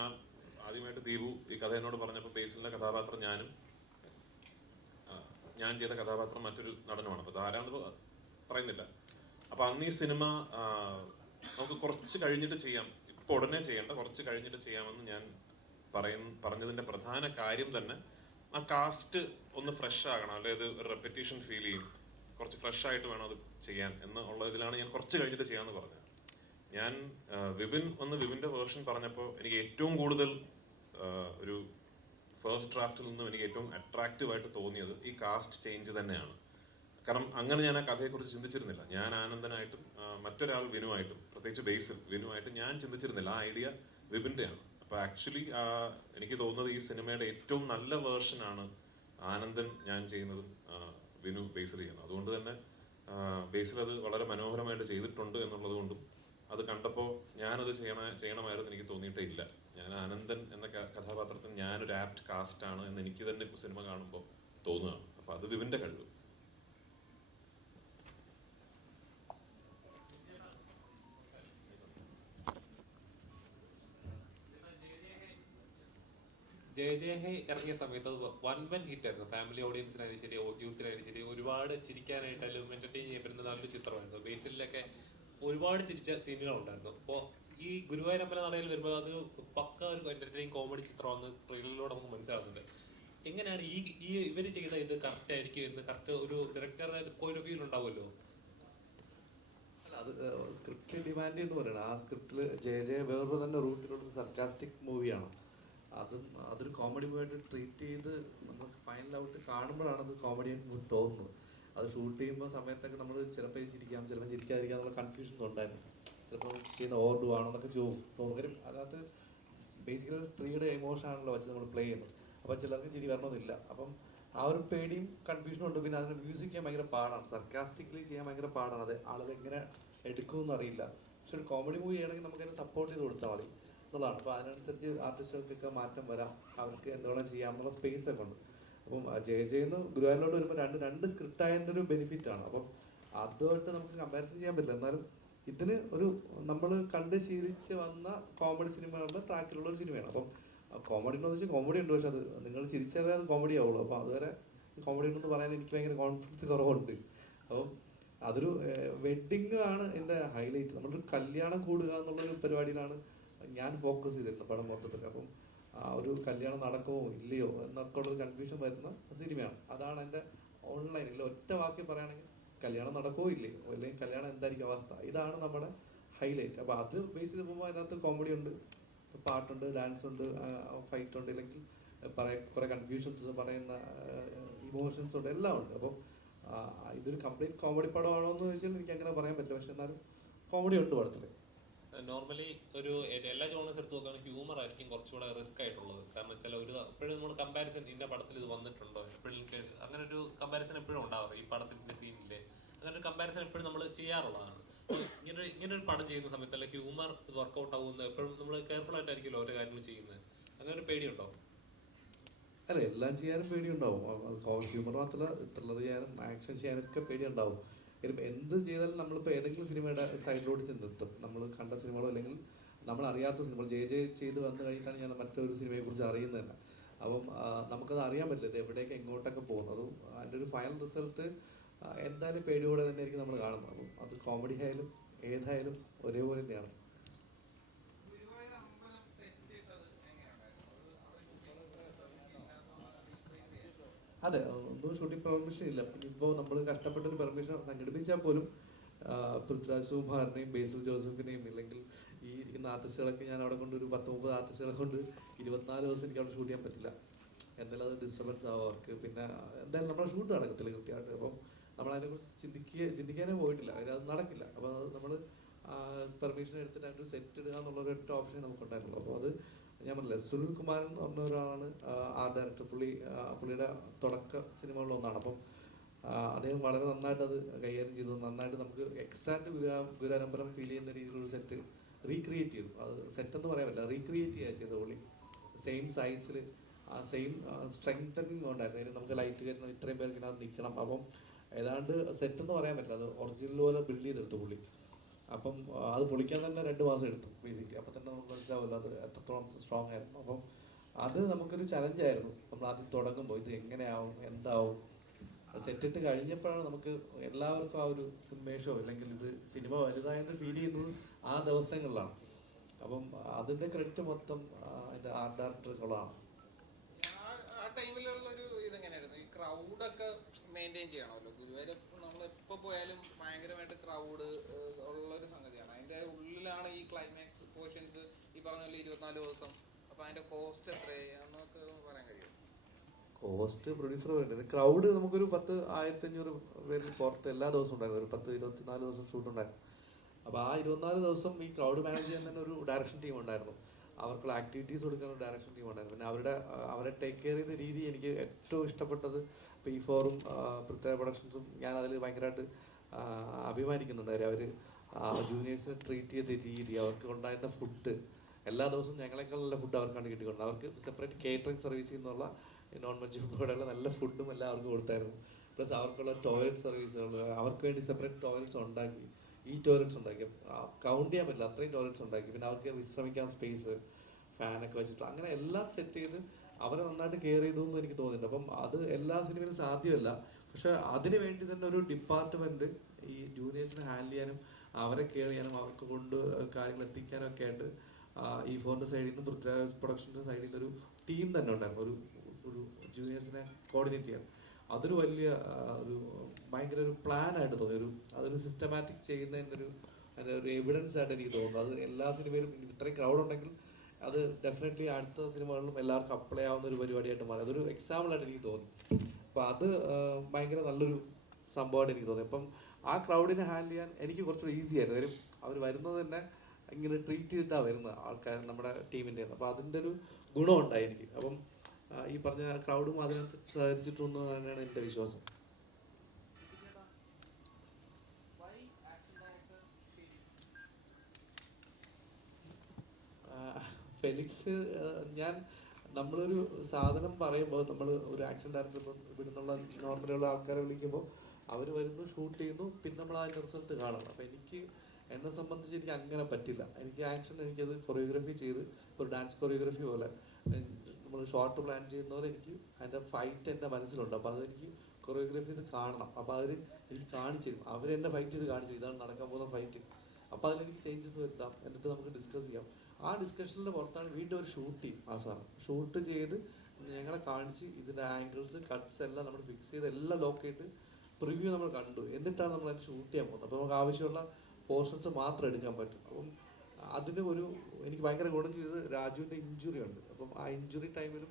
ആദ്യമായിട്ട് ദീപു ഈ കഥ എന്നോട് പറഞ്ഞപ്പോൾ ബേസിലിന്റെ കഥാപാത്രം ഞാൻ ചെയ്ത കഥാപാത്രം മറ്റൊരു നടനുമാണ്. അപ്പൊ ആരാണെന്ന് പറയുന്നില്ല. അപ്പൊ അന്ന് ഈ സിനിമ നമുക്ക് കുറച്ച് കഴിഞ്ഞിട്ട് ചെയ്യാം, ഇപ്പൊ ഉടനെ ചെയ്യേണ്ട, കുറച്ച് കഴിഞ്ഞിട്ട് ചെയ്യാമെന്ന് ഞാൻ പറഞ്ഞതിന്റെ പ്രധാന കാര്യം തന്നെ ആ കാസ്റ്റ് ഒന്ന് ഫ്രഷ് ആകണം, അല്ലെ അത് ഒരു റെപ്പറ്റീഷൻ ഫീൽ ചെയ്യും, കുറച്ച് ഫ്രഷ് ആയിട്ട് വേണം അത് ചെയ്യാൻ എന്നുള്ള ഇതിലാണ് ഞാൻ കുറച്ച് കഴിഞ്ഞിട്ട് ചെയ്യാന്ന് പറഞ്ഞത്. ഞാൻ വിപിന്റെ വേർഷൻ പറഞ്ഞപ്പോൾ എനിക്ക് ഏറ്റവും കൂടുതൽ ഒരു ഫസ്റ്റ് ഡ്രാഫ്റ്റിൽ നിന്നും എനിക്ക് ഏറ്റവും അട്രാക്റ്റീവ് ആയിട്ട് തോന്നിയത് ഈ കാസ്റ്റ് ചേഞ്ച് തന്നെയാണ്. കാരണം അങ്ങനെ ഞാൻ ആ കഥയെക്കുറിച്ച് ചിന്തിച്ചിരുന്നില്ല. ഞാൻ ആനന്ദനായിട്ടും മറ്റൊരാൾ വിനുവായിട്ടും, പ്രത്യേകിച്ച് ബേസിൽ വിനുവായിട്ടും ഞാൻ ചിന്തിച്ചിരുന്നില്ല. ആ ഐഡിയ വിപിന്റെയാണ്. അപ്പൊ ആക്ച്വലി എനിക്ക് തോന്നുന്നത് ഈ സിനിമയുടെ ഏറ്റവും നല്ല വേർഷനാണ് ആനന്ദൻ ഞാൻ ചെയ്യുന്നതും വിനു ബേസിൽ ചെയ്യുന്നത്. അതുകൊണ്ട് തന്നെ ബേസിൽ അത് വളരെ മനോഹരമായിട്ട് ചെയ്തിട്ടുണ്ട് എന്നുള്ളത് കൊണ്ടും അത് കണ്ടപ്പോൾ ഞാനത് ചെയ്യണമായിരുന്നു എനിക്ക് തോന്നിയിട്ടേ ഇല്ല. ഞാൻ ആനന്ദൻ എന്ന കഥാപാത്രത്തിന് ഞാനൊരു ആപ്റ്റ് കാസ്റ്റ് ആണ് എന്ന് എനിക്ക് തന്നെ ഇപ്പൊ സിനിമ കാണുമ്പോൾ തോന്നുകയാണ്. അപ്പൊ അത് വിപിന്റെ കഴിവ്. ജയ ജയ ഹേ ഇറങ്ങിയ സമയത്ത് അത് വൻ ഹിറ്റ് ആയിരുന്നു. ഫാമിലി ഓഡിയൻസിനായാലും ശരി, യൂത്തിനായാലും ശരി, ഒരുപാട് ചിരിക്കാനായിട്ടാലും എന്റർടൈൻ ചെയ്യാൻ പറ്റുന്ന നല്ലൊരു ചിത്രമായിരുന്നു. ബേസിലൊക്കെ ഒരുപാട് ചിരിച്ച സീനുകളുണ്ടായിരുന്നു. അപ്പോൾ ഈ ഗുരുവായൂരമ്പല നടയിൽ വരുമ്പോൾ അത് പക്ക ഒരു എന്റർടൈനിങ് കോമഡി ചിത്രമാണെന്ന് ട്രെയിലറിലൂടെ നമുക്ക് മനസ്സിലാവുന്നുണ്ട്. എങ്ങനെയാണ് ഈ ഇവര് ചെയ്ത ഇത് കറക്റ്റ് ആയിരിക്കും എന്ന് കറക്റ്റ് ഒരു ഡയറക്ടറുടെ പോയിന്റ് ഓഫ് വ്യൂ ഉണ്ടാവുമല്ലോ? അല്ല, അത് സ്ക്രിപ്റ്റ് ഡിമാൻഡ് എന്ന് പറയുന്നത് ആ സ്ക്രിപ്റ്റിൽ ജയ വേറൊരു തന്നെ റൂട്ടിലുള്ള സർക്കാസ്റ്റിക് മൂവിയാണ്. അതൊരു കോമഡി മൂവിയായിട്ട് ട്രീറ്റ് ചെയ്ത് നമുക്ക് ഫൈനൽ ഔട്ട് കാണുമ്പോഴാണ് അത് കോമഡി തോന്നുന്നത്. അത് ഷൂട്ട് ചെയ്യുമ്പോൾ സമയത്തൊക്കെ നമ്മൾ ചിലപ്പോൾ ചിരിക്കാം, ചിലപ്പോൾ ചിരിക്കാതിരിക്കാം എന്നുള്ള കൺഫ്യൂഷൻ ഉണ്ടായിരുന്നു. ചിലപ്പോൾ ചെയ്യുന്ന ഓവർഡു ആണോ എന്നൊക്കെ തോന്നും. അതിനകത്ത് ബേസിക്കലി സ്ത്രീയുടെ എമോഷനാണല്ലോ വെച്ച് നമ്മൾ പ്ലേ ചെയ്യുന്നത്. അപ്പോൾ ചിലർക്ക് ചിരി വരണമെന്നില്ല. അപ്പം ആ ഒരു പേടിയും കൺഫ്യൂഷനും ഉണ്ട്. പിന്നെ അതിന് മ്യൂസിക് ചെയ്യാൻ ഭയങ്കര പാടാണ്, സർക്കാസ്റ്റിക്കലി ചെയ്യാൻ ഭയങ്കര പാടാണ്. അത് ആളുകൾ എങ്ങനെ എടുക്കുമെന്ന് അറിയില്ല. പക്ഷെ ഒരു കോമഡി മൂവി ചെയ്യണമെങ്കിൽ നമുക്കതിനെ സപ്പോർട്ട് ചെയ്ത് കൊടുത്താൽ മതി എന്നുള്ളതാണ്. അപ്പോൾ അതിനനുസരിച്ച് ആർട്ടിസ്റ്റുകൾക്കൊക്കെ മാറ്റം വരാം, അവർക്ക് എന്തുവേണം ചെയ്യാം എന്നുള്ള സ്പേസ് ഒക്കെ ഉണ്ട്. അപ്പം ജയന്ന് ഗുരുവായൂരിലോട്ട് വരുമ്പോൾ രണ്ട് സ്ക്രിപ്റ്റ് ആയതിൻ്റെ ഒരു ബെനിഫിറ്റാണ്. അപ്പം അതുമായിട്ട് നമുക്ക് കമ്പാരിസൺ ചെയ്യാൻ പറ്റില്ല. എന്നാലും ഇതിന് ഒരു നമ്മൾ കണ്ട് ശീലിച്ച് വന്ന കോമഡി സിനിമകളുടെ ട്രാക്കിലുള്ള ഒരു സിനിമയാണ്. അപ്പം കോമഡി എന്ന് വെച്ചാൽ കോമഡി ഉണ്ട്, പക്ഷെ അത് നിങ്ങൾ ചിരിച്ചാലേ അത് കോമഡി ആവുള്ളൂ. അപ്പോൾ അതുവരെ കോമഡി ഉണ്ടെന്ന് പറയാൻ എനിക്ക് ഭയങ്കര കോൺഫിഡൻസ് കുറവുണ്ട്. അപ്പം അതൊരു വെഡ്ഡിങ് ആണ് എൻ്റെ ഹൈലൈറ്റ്. നമ്മളൊരു കല്യാണം കൂടുക എന്നുള്ളൊരു പരിപാടിയിലാണ് ഞാൻ ഫോക്കസ് ചെയ്തിരുന്നത് പടം മൊത്തത്തിൽ. അപ്പം ആ ഒരു കല്യാണം നടക്കുമോ ഇല്ലയോ എന്നൊക്കെ ഉള്ളൊരു കൺഫ്യൂഷൻ വരുന്ന സിനിമയാണ്. അതാണ് എൻ്റെ ഓൺലൈനിൽ ഒറ്റ വാക്കി പറയുകയാണെങ്കിൽ കല്യാണം നടക്കുമോ ഇല്ലയോ, അല്ലെങ്കിൽ കല്യാണം എന്തായിരിക്കും അവസ്ഥ, ഇതാണ് നമ്മുടെ ഹൈലൈറ്റ്. അപ്പോൾ അത് ബേസ് ചെയ്ത് പോകുമ്പോൾ അതിനകത്ത് കോമഡി ഉണ്ട്, പാട്ടുണ്ട്, ഡാൻസ് ഉണ്ട്, ഫൈറ്റ് ഉണ്ട്, അല്ലെങ്കിൽ കുറേ കൺഫ്യൂഷൻസ് പറയുന്ന ഇമോഷൻസ് ഉണ്ട്, എല്ലാം ഉണ്ട്. അപ്പം ഇതൊരു കംപ്ലീറ്റ് കോമഡി പടമാണോ എന്ന് ചോദിച്ചാൽ എനിക്ക് അങ്ങനെ പറയാൻ പറ്റില്ല. പക്ഷെ എന്നാലും കോമഡി ഉണ്ട് പടത്തിൽ. നോർമലി ഒരു എല്ലാ ജോണേഴ്സ് എടുത്ത് നോക്കുകയാണെങ്കിൽ ഹ്യൂമർ ആയിരിക്കും കുറച്ചുകൂടെ റിസ്ക് ആയിട്ടുള്ളത്. കാരണം വെച്ചാൽ എപ്പോഴും നമ്മൾ കമ്പാരിസൺ ഇന്ന പടത്തിൽ ഇത് വന്നിട്ടുണ്ടോ, എപ്പോഴും അങ്ങനെ ഒരു കമ്പാരിസൺ എപ്പോഴും ഉണ്ടാവാറ്. ഈ പടത്തിന്റെ സീനില്ലേ അങ്ങനെ ഒരു കമ്പാരിസൺ എപ്പോഴും നമ്മൾ ചെയ്യാറുള്ളതാണ്. ഇങ്ങനെ ഒരു പടം ചെയ്യുന്ന സമയത്ത് അല്ല ഹ്യൂമർ ഇത് വർക്കൗട്ട് ആവുന്നത് എപ്പോഴും നമ്മൾ കെയർഫുൾ ആയിട്ടായിരിക്കുമല്ലോ ഓരോ കാര്യങ്ങൾ ചെയ്യുന്നത്. അങ്ങനെ ഒരു പേടിയുണ്ടോ? അല്ല, എല്ലാം ചെയ്യാനും പേടിയുണ്ടാവും. ഹ്യൂമർ മാത്രമല്ല, ത്രില്ലർ ചെയ്യാനും ആക്ഷൻ ചെയ്യാനൊക്കെ പേടിയുണ്ടാവും. എന്ത് ചെയ്താലും നമ്മളിപ്പോൾ ഏതെങ്കിലും സിനിമയുടെ സൈഡിലോട്ട് ചെന്നെത്തും. നമ്മൾ കണ്ട സിനിമകളോ അല്ലെങ്കിൽ നമ്മൾ അറിയാത്ത സിനിമകൾ ജയ ചെയ്ത് വന്നു കഴിഞ്ഞിട്ടാണ് ഞാൻ മറ്റൊരു സിനിമയെക്കുറിച്ച് അറിയുന്നത് തന്നെ. അപ്പം നമുക്കത് അറിയാൻ പറ്റില്ല ഇത് എവിടേക്ക് എങ്ങോട്ടൊക്കെ പോകുന്നു. അതും അതിൻ്റെ ഒരു ഫൈനൽ റിസൾട്ട് എന്തായാലും പേടിയോടെ തന്നെയായിരിക്കും നമ്മൾ കാണുന്നത്. അപ്പം അത് കോമഡി ആയാലും ഏതായാലും ഒരേപോലെ തന്നെയാണ്. ഗുരുവായൂർ അമ്പലം സെറ്റ് ചെയ്തത് എങ്ങനെയുണ്ടായിരുന്നു? അതെ, ഒന്നും ഷൂട്ടിംഗ് പെർമിഷൻ ഇല്ല. ഇപ്പോൾ നമ്മൾ കഷ്ടപ്പെട്ടൊരു പെർമിഷൻ സംഘടിപ്പിച്ചാൽ പോലും പൃഥ്വിരാജ് സുകുമാരനെയും ബേസിൽ ജോസഫിനെയും ഇല്ലെങ്കിൽ ഈ ഇരിക്കുന്ന ആർട്ടിസ്റ്റുകളൊക്കെ ഞാൻ അവിടെ കൊണ്ട് ഒരു 10-30 ആർട്ടിസ്റ്റുകളെ കൊണ്ട് 24 ദിവസം എനിക്ക് അവിടെ ഷൂട്ട് ചെയ്യാൻ പറ്റില്ല. എന്നാലും അത് ഡിസ്റ്റർബൻസ് ആവും അവർക്ക്. പിന്നെ എന്തായാലും നമ്മുടെ ഷൂട്ട് നടക്കത്തില്ല കൃത്യമായിട്ട്. അപ്പം നമ്മളതിനെക്കുറിച്ച് ചിന്തിക്കാനേ പോയിട്ടില്ല. അത് നടക്കില്ല. അപ്പോൾ അത് നമ്മൾ പെർമിഷൻ എടുത്തിട്ട് അതിൻ്റെ സെറ്റ് ഇടുക എന്നുള്ളൊരു ഒറ്റ ഓപ്ഷനേ നമുക്കുണ്ടായിരുന്നുള്ളൂ. അപ്പോൾ അത് ഞാൻ പറഞ്ഞില്ല, സുനിൽ കുമാരൻ എന്ന് പറഞ്ഞ ഒരാളാണ് ആർട്ട് ഡയറക്ടർ. പുള്ളിയുടെ തുടക്ക സിനിമകളിൽ ഒന്നാണ്. അപ്പം അദ്ദേഹം വളരെ നന്നായിട്ട് അത് കൈകാര്യം ചെയ്തു. നന്നായിട്ട് നമുക്ക് എക്സാക്ട് ഗുരുവായൂരമ്പലം ഫീൽ ചെയ്യുന്ന രീതിയിലുള്ള സെറ്റ് റീക്രിയേറ്റ് ചെയ്തു. അത് സെറ്റെന്ന് പറയാൻ പറ്റില്ല, റീക്രിയേറ്റ് ചെയ്യുക ചെയ്ത പുള്ളി. സെയിം സൈസിൽ ആ സെയിം സ്ട്രെങ്തനിങ് ഉണ്ടായിരുന്നു. അതിന് നമുക്ക് ലൈറ്റ് കയറ്റണം, ഇത്രയും പേർക്ക് ഇതിനകത്ത് നിൽക്കണം. അപ്പം ഏതാണ്ട് സെറ്റെന്ന് പറയാൻ പറ്റില്ല, അത് ഒറിജിനൽ പോലെ ബിൽഡ് ചെയ്തെടുത്തു പുള്ളി. അപ്പം അത് പൊളിക്കാൻ തന്നെ 2 മാസം എടുത്തു ബേസിക്കലി. അപ്പം തന്നെ നമുക്ക് മനസ്സിലാവില്ല അത് എത്രത്തോളം സ്ട്രോങ് ആയിരുന്നു. അപ്പം അത് നമുക്കൊരു ചലഞ്ചായിരുന്നു. നമ്മൾ ആദ്യം തുടങ്ങുമ്പോൾ ഇത് എങ്ങനെയാവും, എന്താവും. സെറ്റിട്ട് കഴിഞ്ഞപ്പോഴാണ് നമുക്ക് എല്ലാവർക്കും ആ ഒരു ഉന്മേഷമോ അല്ലെങ്കിൽ ഇത് സിനിമ വലുതായെന്ന് ഫീൽ ചെയ്യുന്നത് ആ ദിവസങ്ങളിലാണ്. അപ്പം അതിൻ്റെ ക്രെഡിറ്റ് മൊത്തം അതിൻ്റെ ആർട്ട് ഡയറക്ടറുകളാണ്. ആ ടൈമിലുള്ള ഒരു ഇതെങ്ങനെയായിരുന്നു? ഈ ക്രൗഡൊക്കെ മെയിൻറ്റെയിൻ ചെയ്യണമല്ലോ. ഗുരുവായൂർ നമ്മൾ എപ്പോൾ പോയാലും ഭയങ്കരമായിട്ട് ക്രൗഡ് ഉള്ളൊരു സംഗതിയാണ്. അതിൻ്റെ ഉള്ളിലാണ് ഈ ക്ലൈമാക്സ് പോർഷൻസ് ഈ പറഞ്ഞ പോലെ 24 ദിവസം. അപ്പോൾ അതിൻ്റെ കോസ്റ്റ് എത്രയാണെന്നൊക്കെ പറയാൻ കഴിയും? കോസ്റ്റ് പ്രൊഡ്യൂസർ പറയുന്നത് ക്രൗഡ് നമുക്കൊരു 10,000-1500 പേര് പുറത്ത് എല്ലാ ദിവസവും ഉണ്ടായിരുന്നു. ഒരു 10-24 ദിവസം ഷൂട്ട് ഉണ്ടായിരുന്നു. അപ്പോൾ ആ 24 ദിവസം ഈ ക്രൗഡ് മാനേജ് ചെയ്യാൻ തന്നെ ഒരു ഡയറക്ഷൻ ടീം ഉണ്ടായിരുന്നു. അവർക്കുള്ള ആക്ടിവിറ്റീസ് കൊടുക്കാൻ ഒരു ഡയറക്ഷൻ ടീം ഉണ്ടായിരുന്നു. പിന്നെ അവരെ ടേക്ക് കെയർ ചെയ്ത രീതി എനിക്ക് ഏറ്റവും ഇഷ്ടപ്പെട്ടത്. ഇപ്പോൾ ഈ ഫോറും പൃഥ്വിരാജ് പ്രൊഡക്ഷൻസും ഞാൻ അതിൽ ഭയങ്കരമായിട്ട് അഭിമാനിക്കുന്നുണ്ട്. അവർ ജൂനിയേഴ്സിനെ ട്രീറ്റ് ചെയ്ത രീതി, അവർക്ക് ഉണ്ടായിരുന്ന ഫുഡ്, എല്ലാ ദിവസവും ഞങ്ങളെക്കാൾ നല്ല ഫുഡ് അവർക്കാണ് കിട്ടിക്കൊണ്ടത്. അവർക്ക് സെപ്പറേറ്റ് കേറ്ററിംഗ് സർവീസിൽ നിന്നുള്ള നോൺ വെജ് ഉൾപ്പെടെയുള്ള നല്ല ഫുഡും എല്ലാം അവർക്ക് കൊടുത്തായിരുന്നു. പ്ലസ് അവർക്കുള്ള ടോയ്ലറ്റ് സർവീസുകൾ, അവർക്ക് വേണ്ടി സെപ്പറേറ്റ് ടോയ്ലറ്റ്സ് ഉണ്ടാക്കി. ഈ ടോയ്ലറ്റ്സ് ഉണ്ടാക്കി കൗണ്ട് ചെയ്യാൻ പറ്റില്ല, അത്രയും ടോയ്ലറ്റ്സ് ഉണ്ടാക്കി. പിന്നെ അവർക്ക് വിശ്രമിക്കാൻ സ്പേസ്, ഫാനൊക്കെ വെച്ചിട്ട് അങ്ങനെ എല്ലാം സെറ്റ് ചെയ്ത് അവരെ നന്നായിട്ട് കെയർ ചെയ്തു എന്ന് എനിക്ക് തോന്നുന്നുണ്ട്. അപ്പം അത് എല്ലാ സിനിമയിലും സാധ്യമല്ല. പക്ഷെ അതിന് വേണ്ടി തന്നെ ഒരു ഡിപ്പാർട്ട്മെന്റ് ഈ ജൂനിയേഴ്സിനെ ഹാൻഡിൽ ചെയ്യാനും അവരെ കെയർ ചെയ്യാനും അവർക്ക് കൊണ്ട് കാര്യങ്ങൾ എത്തിക്കാനും ഒക്കെ ആയിട്ട് ഈ ഫോറിന്റെ സൈഡിൽ നിന്നും പൃഥ്വിരാജ് പ്രൊഡക്ഷൻ്റെ സൈഡിൽ നിന്ന് ഒരു ടീം തന്നെ ഉണ്ടായിരുന്നു. ഒരു ജൂനിയേഴ്സിനെ കോർഡിനേറ്റ് ചെയ്യാൻ. അതൊരു വലിയ ഒരു ഭയങ്കര ഒരു പ്ലാനായിട്ട് തോന്നി. അതൊരു സിസ്റ്റമാറ്റിക് ചെയ്യുന്നതിൻ്റെ ഒരു എവിഡൻസ് ആയിട്ട് എനിക്ക് തോന്നുന്നു. അത് എല്ലാ സിനിമയിലും ഇത്രയും ക്രൗഡ് ഉണ്ടെങ്കിൽ അത് ഡെഫിനറ്റ്ലി അടുത്ത സിനിമകളിലും എല്ലാവർക്കും അപ്ലൈ ആവുന്ന ഒരു പരിപാടിയായിട്ട് മാറി. അതൊരു എക്സാമ്പിൾ ആയിട്ട് എനിക്ക് തോന്നി. അപ്പം അത് ഭയങ്കര നല്ലൊരു സംഭവമായിട്ട് എനിക്ക് തോന്നി. അപ്പം ആ ക്രൗഡിനെ ഹാൻഡിൽ ചെയ്യാൻ എനിക്ക് കുറച്ചുകൂടി ഈസി ആയിരുന്നു. കാര്യം അവർ വരുന്നത് തന്നെ ഇങ്ങനെ ട്രീറ്റ് ചെയ്തിട്ടാണ് വരുന്നത് ആൾക്കാർ നമ്മുടെ ടീമിൻ്റെ. അപ്പോൾ അതിൻ്റെ ഒരു ഗുണമുണ്ടായി എനിക്ക്. അപ്പം ഈ പറഞ്ഞ ക്രൗഡും അതിനനുസരിച്ച് സഹകരിച്ചിട്ടുണ്ടെന്ന് തന്നെയാണ് എൻ്റെ വിശ്വാസം. ഫെലിക്സ്, നമ്മളൊരു സാധനം പറയുമ്പോൾ നമ്മൾ ഒരു ആക്ഷൻ ഡയറക്ടർ ഇവിടെ നിന്നുള്ള നോർമലുള്ള ആൾക്കാരെ വിളിക്കുമ്പോൾ അവർ വരുന്നു, ഷൂട്ട് ചെയ്യുന്നു, പിന്നെ നമ്മൾ അതിൻ്റെ റിസൾട്ട് കാണണം. അപ്പോൾ എന്നെ സംബന്ധിച്ച് എനിക്ക് അങ്ങനെ പറ്റില്ല. എനിക്ക് ആക്ഷൻ, എനിക്കത് കൊറിയോഗ്രാഫി ചെയ്ത് ഒരു ഡാൻസ് കൊറിയോഗ്രാഫി പോലെ നമ്മൾ ഷോർട്ട് പ്ലാൻ ചെയ്യുന്ന പോലെ എനിക്ക് അതിൻ്റെ ഫൈറ്റ് എൻ്റെ മനസ്സിലുണ്ട്. അപ്പോൾ അതെനിക്ക് കൊറിയോഗ്രാഫി ചെയ്ത് കാണണം. അപ്പോൾ അവർ എനിക്ക് കാണിച്ചു തരും, അവരെന്നെ ഫൈറ്റ് ചെയ്ത് കാണിച്ചു തരും, ഇതാണ് നടക്കാൻ പോകുന്ന ഫൈറ്റ്. അപ്പോൾ അതിലെനിക്ക് ചേഞ്ചസ് വരുത്താം, എന്നിട്ട് നമുക്ക് ഡിസ്കസ് ചെയ്യാം. ആ ഡിസ്കഷനിൽ പുറത്താണ് വീണ്ടും ഒരു ഷൂട്ട് ചെയ്യും. ആ സാധനം ഷൂട്ട് ചെയ്ത് ഞങ്ങളെ കാണിച്ച് ഇതിൻ്റെ ആംഗിൾസ്, കട്ട്സ് എല്ലാം നമ്മൾ ഫിക്സ് ചെയ്ത് എല്ലാം ലോക്ക് ചെയ്തിട്ട് പ്രിവ്യൂ നമ്മൾ കണ്ടു. എന്നിട്ടാണ് നമ്മൾ അതിന് ഷൂട്ട് ചെയ്യാൻ പോകുന്നത്. അപ്പോൾ നമുക്ക് ആവശ്യമുള്ള പോർഷൻസ് മാത്രം എടുക്കാൻ പറ്റും. അപ്പം അതിന് എനിക്ക് ഭയങ്കര ഗുണം ചെയ്തത് രാജുവിൻ്റെ ഇഞ്ചുറി ഉണ്ട്. അപ്പം ആ ഇഞ്ചുറി ടൈമിലും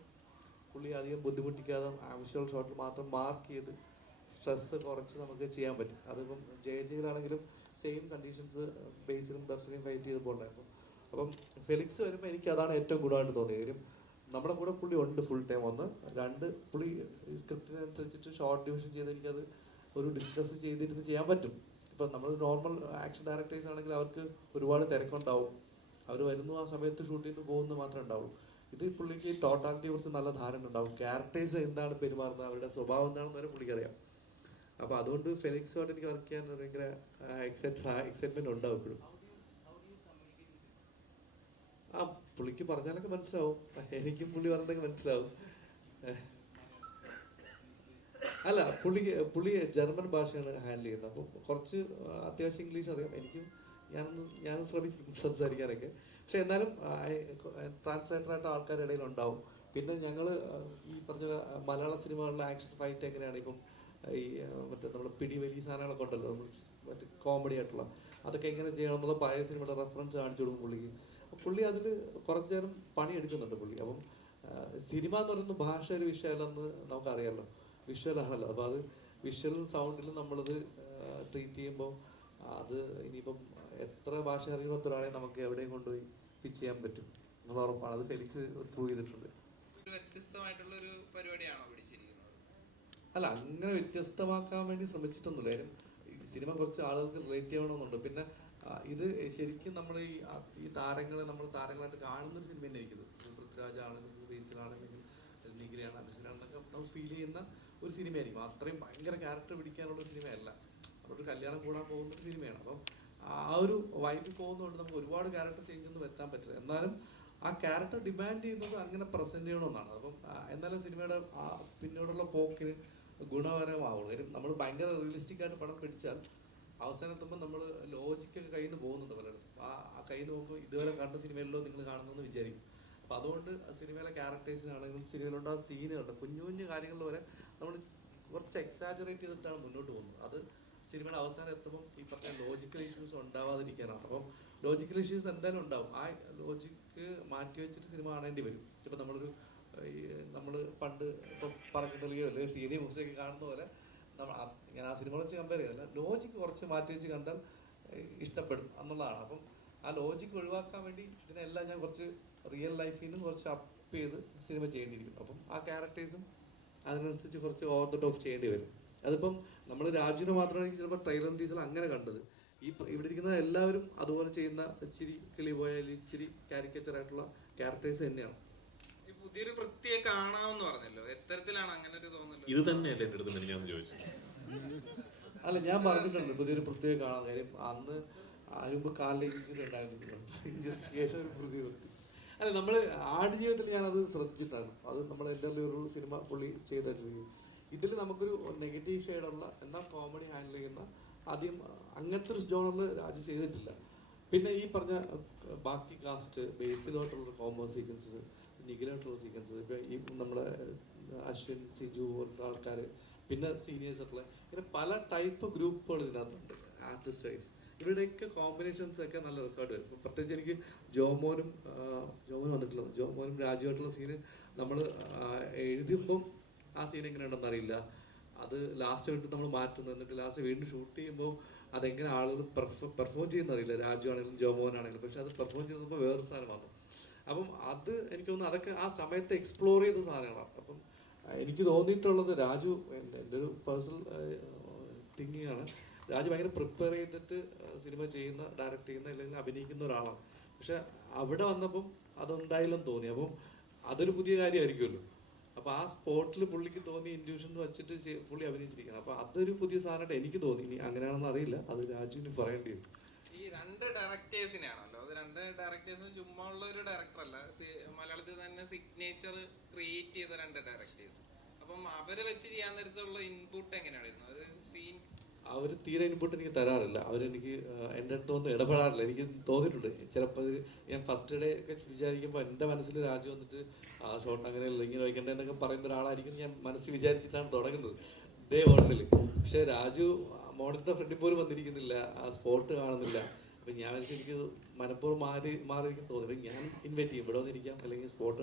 പുള്ളി അധികം ബുദ്ധിമുട്ടിക്കാതെ ആവശ്യമുള്ള ഷോട്ടിൽ മാത്രം മാർക്ക് ചെയ്ത് സ്ട്രെസ് കുറച്ച് നമുക്ക് ചെയ്യാൻ പറ്റും. അതിപ്പം ജയജയിലാണെങ്കിലും സെയിം കണ്ടീഷൻസ് ബേസിലും ദർശനയും ഫൈറ്റ് ചെയ്തപ്പോൾ ഉണ്ടായിരുന്നു. അപ്പം ഫെലിക്സ് വരുമ്പോൾ എനിക്ക് അതാണ് ഏറ്റവും ഗുണമായിട്ട് തോന്നിയത്. കാര്യം നമ്മുടെ കൂടെ പുള്ളി ഉണ്ട് ഫുൾ ടൈം. 1, 2 പുള്ളി സ്ക്രിപ്റ്റിനനുസരിച്ചിട്ട് ഷോർട്ട് ഡിവിഷൻ ചെയ്ത് എനിക്കത് ഒരു ഡിസ്കസ് ചെയ്തിട്ട് ചെയ്യാൻ പറ്റും. ഇപ്പം നമ്മൾ നോർമൽ ആക്ഷൻ ഡയറക്ടേഴ്സ് ആണെങ്കിൽ അവർക്ക് ഒരുപാട് തിരക്കുണ്ടാവും. അവർ വരുന്നു, ആ സമയത്ത് ഷൂട്ട് ചെയ്ത് പോകുന്നത് മാത്രമേ ഉണ്ടാവുള്ളൂ. ഇത് പുള്ളിക്ക് ടോട്ടാലിറ്റിയെ കുറിച്ച് നല്ല ധാരണ ഉണ്ടാവും. ക്യാരക്ടേഴ്സ് എന്താണ് പെരുമാറുന്നത്, അവരുടെ സ്വഭാവം എന്താണെന്ന് വരെ പുള്ളിക്കറിയാം. അപ്പോൾ അതുകൊണ്ട് ഫെലിക്സുമായിട്ട് എനിക്ക് വർക്ക് ചെയ്യാൻ ഭയങ്കര എക്സൈറ്റ്മെന്റ് ഉണ്ടാവും എപ്പോഴും. പുള്ളിക്ക് പറഞ്ഞാലൊക്കെ മനസ്സിലാവും, എനിക്കും പുള്ളി പറഞ്ഞതൊക്കെ മനസ്സിലാവും. അല്ല പുള്ളി ജർമ്മൻ ഭാഷയാണ് ഹാൻഡിൽ ചെയ്യുന്നത്. അപ്പോൾ കുറച്ച് അത്യാവശ്യം ഇംഗ്ലീഷ് അറിയാം. എനിക്കും ഞാനും ശ്രമിക്കും സംസാരിക്കാനൊക്കെ. പക്ഷെ എന്നാലും ട്രാൻസ്ലേറ്ററായിട്ട് ആൾക്കാരുടെ ഇടയിൽ ഉണ്ടാവും. പിന്നെ ഞങ്ങൾ ഈ പറഞ്ഞ മലയാള സിനിമകളിലെ ആക്ഷൻ ഫൈറ്റ് എങ്ങനെയാണ് ഇപ്പം ഈ മറ്റേ നമ്മൾ പിടിവലി സാധനങ്ങളൊക്കെ ഉണ്ടല്ലോ, മറ്റേ കോമഡി ആയിട്ടുള്ള അതൊക്കെ എങ്ങനെ ചെയ്യണം എന്നുള്ള പഴയ സിനിമയുടെ റെഫറൻസ് കാണിച്ചു കൊടുക്കും പുള്ളിക്ക്. പുള്ളി അതിൽ കുറച്ച് നേരം പണി എടുക്കുന്നുണ്ട് പുള്ളി. അപ്പം സിനിമ എന്ന് പറയുന്ന ഭാഷ ഒരു വിഷയമല്ലെന്ന് നമുക്കറിയാമല്ലോ, വിഷ്വലാണല്ലോ. അപ്പോൾ അത് വിഷ്വലും സൗണ്ടിലും നമ്മളത് ട്രീറ്റ് ചെയ്യുമ്പോൾ അത് ഇനിയിപ്പം എത്ര ഭാഷ അറിയുന്ന ഒരാളെ നമുക്ക് എവിടെയും കൊണ്ടുപോയി പിച്ച് ചെയ്യാൻ പറ്റും എന്നുള്ള ഉറപ്പാണ്. അത് ഫെലിക്സ് പ്രൂവ് ചെയ്തിട്ടുണ്ട്. ഒരു വ്യത്യസ്തമായിട്ടുള്ള ഒരു പരിപാടിയാണോ പിടിച്ചിരിക്കുന്നത്? അല്ല, അങ്ങനെ വ്യത്യസ്തമാക്കാൻ വേണ്ടി ശ്രമിച്ചിട്ടൊന്നുമില്ല. കാര്യം ഈ സിനിമ കുറച്ച് ആളുകൾക്ക് റിലേറ്റ് ചെയ്യണമെന്നുണ്ട്. പിന്നെ ഇത് ശരിക്കും നമ്മൾ ഈ താരങ്ങളെ നമ്മൾ താരങ്ങളായിട്ട് കാണുന്നൊരു സിനിമ തന്നെ ആയിരിക്കും. പൃഥ്വിരാജ് ആണെങ്കിലും ബേസിലാണെങ്കിലും നിഖിലയാണ് അനുസരിച്ചാണെന്നൊക്കെ നമ്മൾ ഫീൽ ചെയ്യുന്ന ഒരു സിനിമയായിരിക്കും. അത്രയും ഭയങ്കര ക്യാരക്ടർ പിടിക്കാനുള്ള സിനിമയല്ല. നമ്മളൊരു കല്യാണം കൂടാൻ പോകുന്ന ഒരു സിനിമയാണ്. അപ്പം ആ ഒരു വൈബിൽ പോകുന്നതുകൊണ്ട് നമുക്ക് ഒരുപാട് ക്യാരക്ടർ ചേഞ്ച് ഒന്നും വരുത്താൻ പറ്റില്ല. എന്നാലും ആ ക്യാരക്ടർ ഡിമാൻഡ് ചെയ്യുന്നത് അങ്ങനെ പ്രസന്റ് ചെയ്യണമെന്നാണ്. അപ്പം എന്നാലും സിനിമയുടെ ആ പിന്നോടുള്ള പോക്കിന് ഗുണകരമാവുള്ളൂ. കാര്യം നമ്മൾ ഭയങ്കര റിയലിസ്റ്റിക് ആയിട്ട് പടം പിടിച്ചാൽ അവസാനം എത്തുമ്പോൾ നമ്മൾ ലോജിക്കൊക്കെ കയ്യിൽ നിന്ന് പോകുന്നുണ്ട് പലയിടത്തും. ആ കയ്യിൽ നിന്ന് പോകുമ്പോൾ ഇതുവരെ കണ്ട സിനിമയിലോ നിങ്ങൾ കാണുന്നതെന്ന് വിചാരിക്കും. അപ്പം അതുകൊണ്ട് സിനിമയിലെ ക്യാരക്ടേഴ്സിനാണെങ്കിലും സിനിമയിലുണ്ട് ആ സീനുകളുണ്ട്, കുഞ്ഞു കുഞ്ഞു കാര്യങ്ങളിൽ വരെ നമ്മൾ കുറച്ച് എക്സാജറേറ്റ് ചെയ്തിട്ടാണ് മുന്നോട്ട് പോകുന്നത്. അത് സിനിമയുടെ അവസാനം എത്തുമ്പം ഈ പറഞ്ഞ ലോജിക്കൽ ഇഷ്യൂസ് ഉണ്ടാവാതിരിക്കാനാണ്. അപ്പം ലോജിക്കൽ ഇഷ്യൂസ് എന്തായാലും ഉണ്ടാവും. ആ ലോജിക്ക് മാറ്റി വെച്ചിട്ട് സിനിമ കാണേണ്ടി വരും. ഇപ്പം നമ്മൾ പണ്ട് ഇപ്പം പറഞ്ഞു നൽകിയോ അല്ലെങ്കിൽ CD മൂവ്സൊക്കെ കാണുന്ന പോലെ ഞാൻ ആ സിനിമ വെച്ച് കമ്പയർ ചെയ്തല്ല, ലോജിക്ക് കുറച്ച് മാറ്റി വെച്ച് കണ്ടാൽ ഇഷ്ടപ്പെടും എന്നുള്ളതാണ്. അപ്പം ആ ലോജിക്ക് ഒഴിവാക്കാൻ വേണ്ടി ഇതിനെല്ലാം ഞാൻ കുറച്ച് റിയൽ ലൈഫിൽ നിന്ന് കുറച്ച് അപ്പ് ചെയ്ത് സിനിമ ചെയ്യേണ്ടിയിരിക്കും. അപ്പം ആ ക്യാരക്ടേഴ്സും അതിനനുസരിച്ച് കുറച്ച് ഓവർ ദ ടോപ്പ് ചെയ്യേണ്ടി വരും. അതിപ്പം നമ്മൾ രാജുവിനെ മാത്രമാണ് ചിലപ്പോൾ ട്രെയിലർ ടീസർ അങ്ങനെ കണ്ടത്. ഇവിടെ ഇരിക്കുന്ന എല്ലാവരും അതുപോലെ ചെയ്യുന്ന ഇച്ചിരി കിളി പോയാൽ ഇച്ചിരി കാരിക്കേച്ചർ ആയിട്ടുള്ള ക്യാരക്ടേഴ്സ് തന്നെയാണ്. ഈ പുതിയൊരു വൃത്തിയെ കാണാമെന്ന് പറഞ്ഞല്ലോ, എത്തരത്തിലാണ് അങ്ങനെ ഒരു തോന്നല്? ഇത് തന്നെയല്ലേ എൻ്റെ അടുത്ത് ഞാൻ ചോദിച്ചത്. അല്ല, ഞാൻ പറഞ്ഞിട്ടുണ്ട് പുതിയൊരു പ്രത്യേക കാണാൻ. കാര്യം അന്ന് അതിനുമ്പ് കാലിലെ ഇഞ്ചുറി ഉണ്ടായിരുന്നു, ഇഞ്ചുറി ശേഷം ഒരു പുതിയ വൃത്തി. അല്ല, നമ്മൾ ആടുജീവിതത്തിൽ ഞാനത് ശ്രദ്ധിച്ചിട്ടാണ്. അത് നമ്മൾ എൻ്റെ ഒരു സിനിമ പുള്ളി ചെയ്ത രീതി. ഇതിൽ നമുക്കൊരു നെഗറ്റീവ് ഷെയ്ഡുള്ള എന്നാൽ കോമഡി ഹാൻഡിൽ ചെയ്യുന്ന ആദ്യം അങ്ങനത്തെ ഒരു ജോണറിൽ രാജു ചെയ്തിട്ടില്ല. പിന്നെ ഈ പറഞ്ഞ ബാക്കി കാസ്റ്റ് ബേസിലോട്ടുള്ള കോമ്പോ സീക്വൻസസ്, നിഖിലായിട്ടുള്ള സീക്വൻസസ്, ഇപ്പം ഈ നമ്മുടെ അശ്വിൻ, സിജു പോലുള്ള ആൾക്കാർ, പിന്നെ സീനിയേഴ്സ് ആയിട്ടുള്ള ഇങ്ങനെ പല ടൈപ്പ് ഗ്രൂപ്പുകൾ ഇതിനകത്തുണ്ട്. ആർട്ടിസ്റ്റ് വൈസ് ഇവരുടെയൊക്കെ കോമ്പിനേഷൻസ് ഒക്കെ നല്ല റിസൾട്ട് വരും. പ്രത്യേകിച്ച് എനിക്ക് ജോമോനും വന്നിട്ടുള്ള ജോമോനും രാജുവായിട്ടുള്ള സീന് നമ്മൾ എഴുതുമ്പം ആ സീൻ എങ്ങനെ ഉണ്ടെന്ന് അറിയില്ല. അത് ലാസ്റ്റ് വേണ്ടി നമ്മൾ മാറ്റുന്നു, എന്നിട്ട് ലാസ്റ്റ് വീണ്ടും ഷൂട്ട് ചെയ്യുമ്പോൾ അതെങ്ങനെ ആളുകൾ പെർഫോം ചെയ്യുന്ന അറിയില്ല. രാജു ആണെങ്കിലും ജോമോനാണെങ്കിലും. പക്ഷെ അത് പെർഫോം ചെയ്തപ്പോൾ വേറൊരു സാധനം വന്നു. അപ്പം അത് എനിക്ക് തോന്നുന്നു അതൊക്കെ ആ സമയത്ത് എക്സ്പ്ലോർ ചെയ്ത സാധനങ്ങളാണ്. അപ്പം എനിക്ക് തോന്നിയിട്ടുള്ളത് രാജു, എൻ്റെ ഒരു പേഴ്സണൽ തിങ്കിങ് ആണ്, രാജു ഭയങ്കര പ്രിപ്പയർ ചെയ്തിട്ട് സിനിമ ചെയ്യുന്ന, ഡയറക്റ്റ് ചെയ്യുന്ന അല്ലെങ്കിൽ അഭിനയിക്കുന്ന ഒരാളാണ്. പക്ഷെ അവിടെ വന്നപ്പം അതുണ്ടായില്ലെന്ന് തോന്നി. അപ്പം അതൊരു പുതിയ കാര്യമായിരിക്കുമല്ലോ. അപ്പോൾ ആ സ്പോട്ടിൽ പുള്ളിക്ക് തോന്നി ഇൻഡ്യൂഷൻ വെച്ചിട്ട് പുള്ളി അഭിനയിച്ചിരിക്കണം. അപ്പോൾ അതൊരു പുതിയ സാധനമായിട്ട് എനിക്ക് തോന്നി. ഇനി അങ്ങനെയാണെന്ന് അറിയില്ല, അത് രാജുവിന് പറയേണ്ടി വരും. ഈ രണ്ട് ഡയറക്ടേഴ്സിനാണല്ലോ, അത് രണ്ട് ഡയറക്ടേഴ്സിന് ചുമ്മാ ഉള്ള ഒരു ഡയറക്ടർ അല്ല, മലയാളത്തിൽ തന്നെ സിഗ്നേച്ചർ ക്രിയേറ്റ് ചെയ്ത രണ്ട് ഡയറക്ടേഴ്സ്. അപ്പം അവരെ വെച്ച് ചെയ്യാൻ നേരത്തുള്ള ഇൻപുട്ട് എങ്ങനെയായിരുന്നു? അത് സീൻ അവർ തീരെ ഇൻപുട്ട് എനിക്ക് തരാറില്ല. അവരെനിക്ക് എൻ്റെ അടുത്ത് വന്ന് ഇടപെടാറില്ല. എനിക്ക് തോന്നിയിട്ടുണ്ട് ചിലപ്പോൾ ഞാൻ ഫസ്റ്റ് ഡേ ഒക്കെ വിചാരിക്കുമ്പോൾ എൻ്റെ മനസ്സിൽ രാജു വന്നിട്ട് ആ ഷോട്ട് അങ്ങനെയല്ല ഇങ്ങനെ വയ്ക്കേണ്ടത് എന്നൊക്കെ പറയുന്ന ഒരാളായിരിക്കും ഞാൻ മനസ്സിൽ വിചാരിച്ചിട്ടാണ് തുടങ്ങുന്നത് ഡേ 1. പക്ഷേ രാജു മോണിറ്ററിൻ്റെ ഫ്രണ്ടിൽ പോലും വന്നിരിക്കുന്നില്ല, ആ സ്പോട്ട് കാണുന്നില്ല. അപ്പം ഞാൻ എനിക്ക് മനഃപൂർവ്വം മാറിയിരിക്കും തോന്നി. ഞാൻ ഇൻവൈറ്റ് ചെയ്യും, ഇവിടെ വന്നിരിക്കാം അല്ലെങ്കിൽ സ്പോട്ട്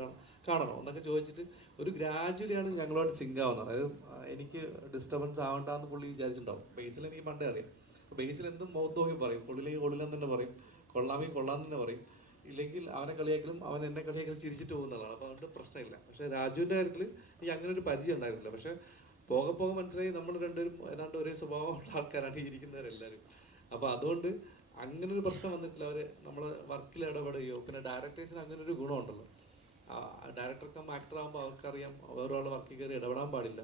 കാണണോ എന്നൊക്കെ ചോദിച്ചിട്ട് ഒരു ഗ്രാജുവലിയാണ് ഞങ്ങളോട് സിങ്ക് ആവുന്നത്. അതായത് എനിക്ക് ഡിസ്റ്റർബൻസ് ആവണ്ടെന്ന് പുള്ളി വിചാരിച്ചിട്ടുണ്ടാവും. ബേസിൽ എനിക്ക് പണ്ടേ അറിയാം. ബേസിൽ എന്തും മുഖത്ത് നോക്കി പറയും, കൊള്ളില്ലെങ്കിൽ കൊള്ളില്ലെന്ന് തന്നെ പറയും, കൊള്ളാമെങ്കിൽ കൊള്ളാമെന്ന് തന്നെ പറയും. ഇല്ലെങ്കിൽ അവനെ കളിയാക്കലും അവൻ എന്നെ കളിയാക്കലും ചിരിച്ചിട്ട് പോകുന്നതാണ്. അപ്പോൾ അതുകൊണ്ട് പ്രശ്നമില്ല. പക്ഷേ രാജുവിൻ്റെ കാര്യത്തിൽ എനിക്ക് അങ്ങനെ ഒരു പരിചയം ഉണ്ടായിരുന്നില്ല. പക്ഷേ പോകെ പോകെ മനസ്സിലായി നമ്മൾ രണ്ടുപേരും ഏതാണ്ട് ഒരേ സ്വഭാവമുള്ള ആൾക്കാരാണ് ഈ ഇരിക്കുന്നവരെല്ലാവരും. അപ്പോൾ അതുകൊണ്ട് അങ്ങനെ ഒരു പ്രശ്നം വന്നിട്ടില്ല. അവർ നമ്മളെ വർക്കിൽ ഇടപെടുകയോ, പിന്നെ ഡയറക്ടേഴ്സിന് അങ്ങനെ ഒരു ഗുണമുണ്ടല്ലോ, ഡയറക്ടർക്കും ആക്ടർ ആകുമ്പോൾ അവർക്കറിയാം വേറൊരാളുടെ വർക്കിൽ കയറി ഇടപെടാൻ പാടില്ല.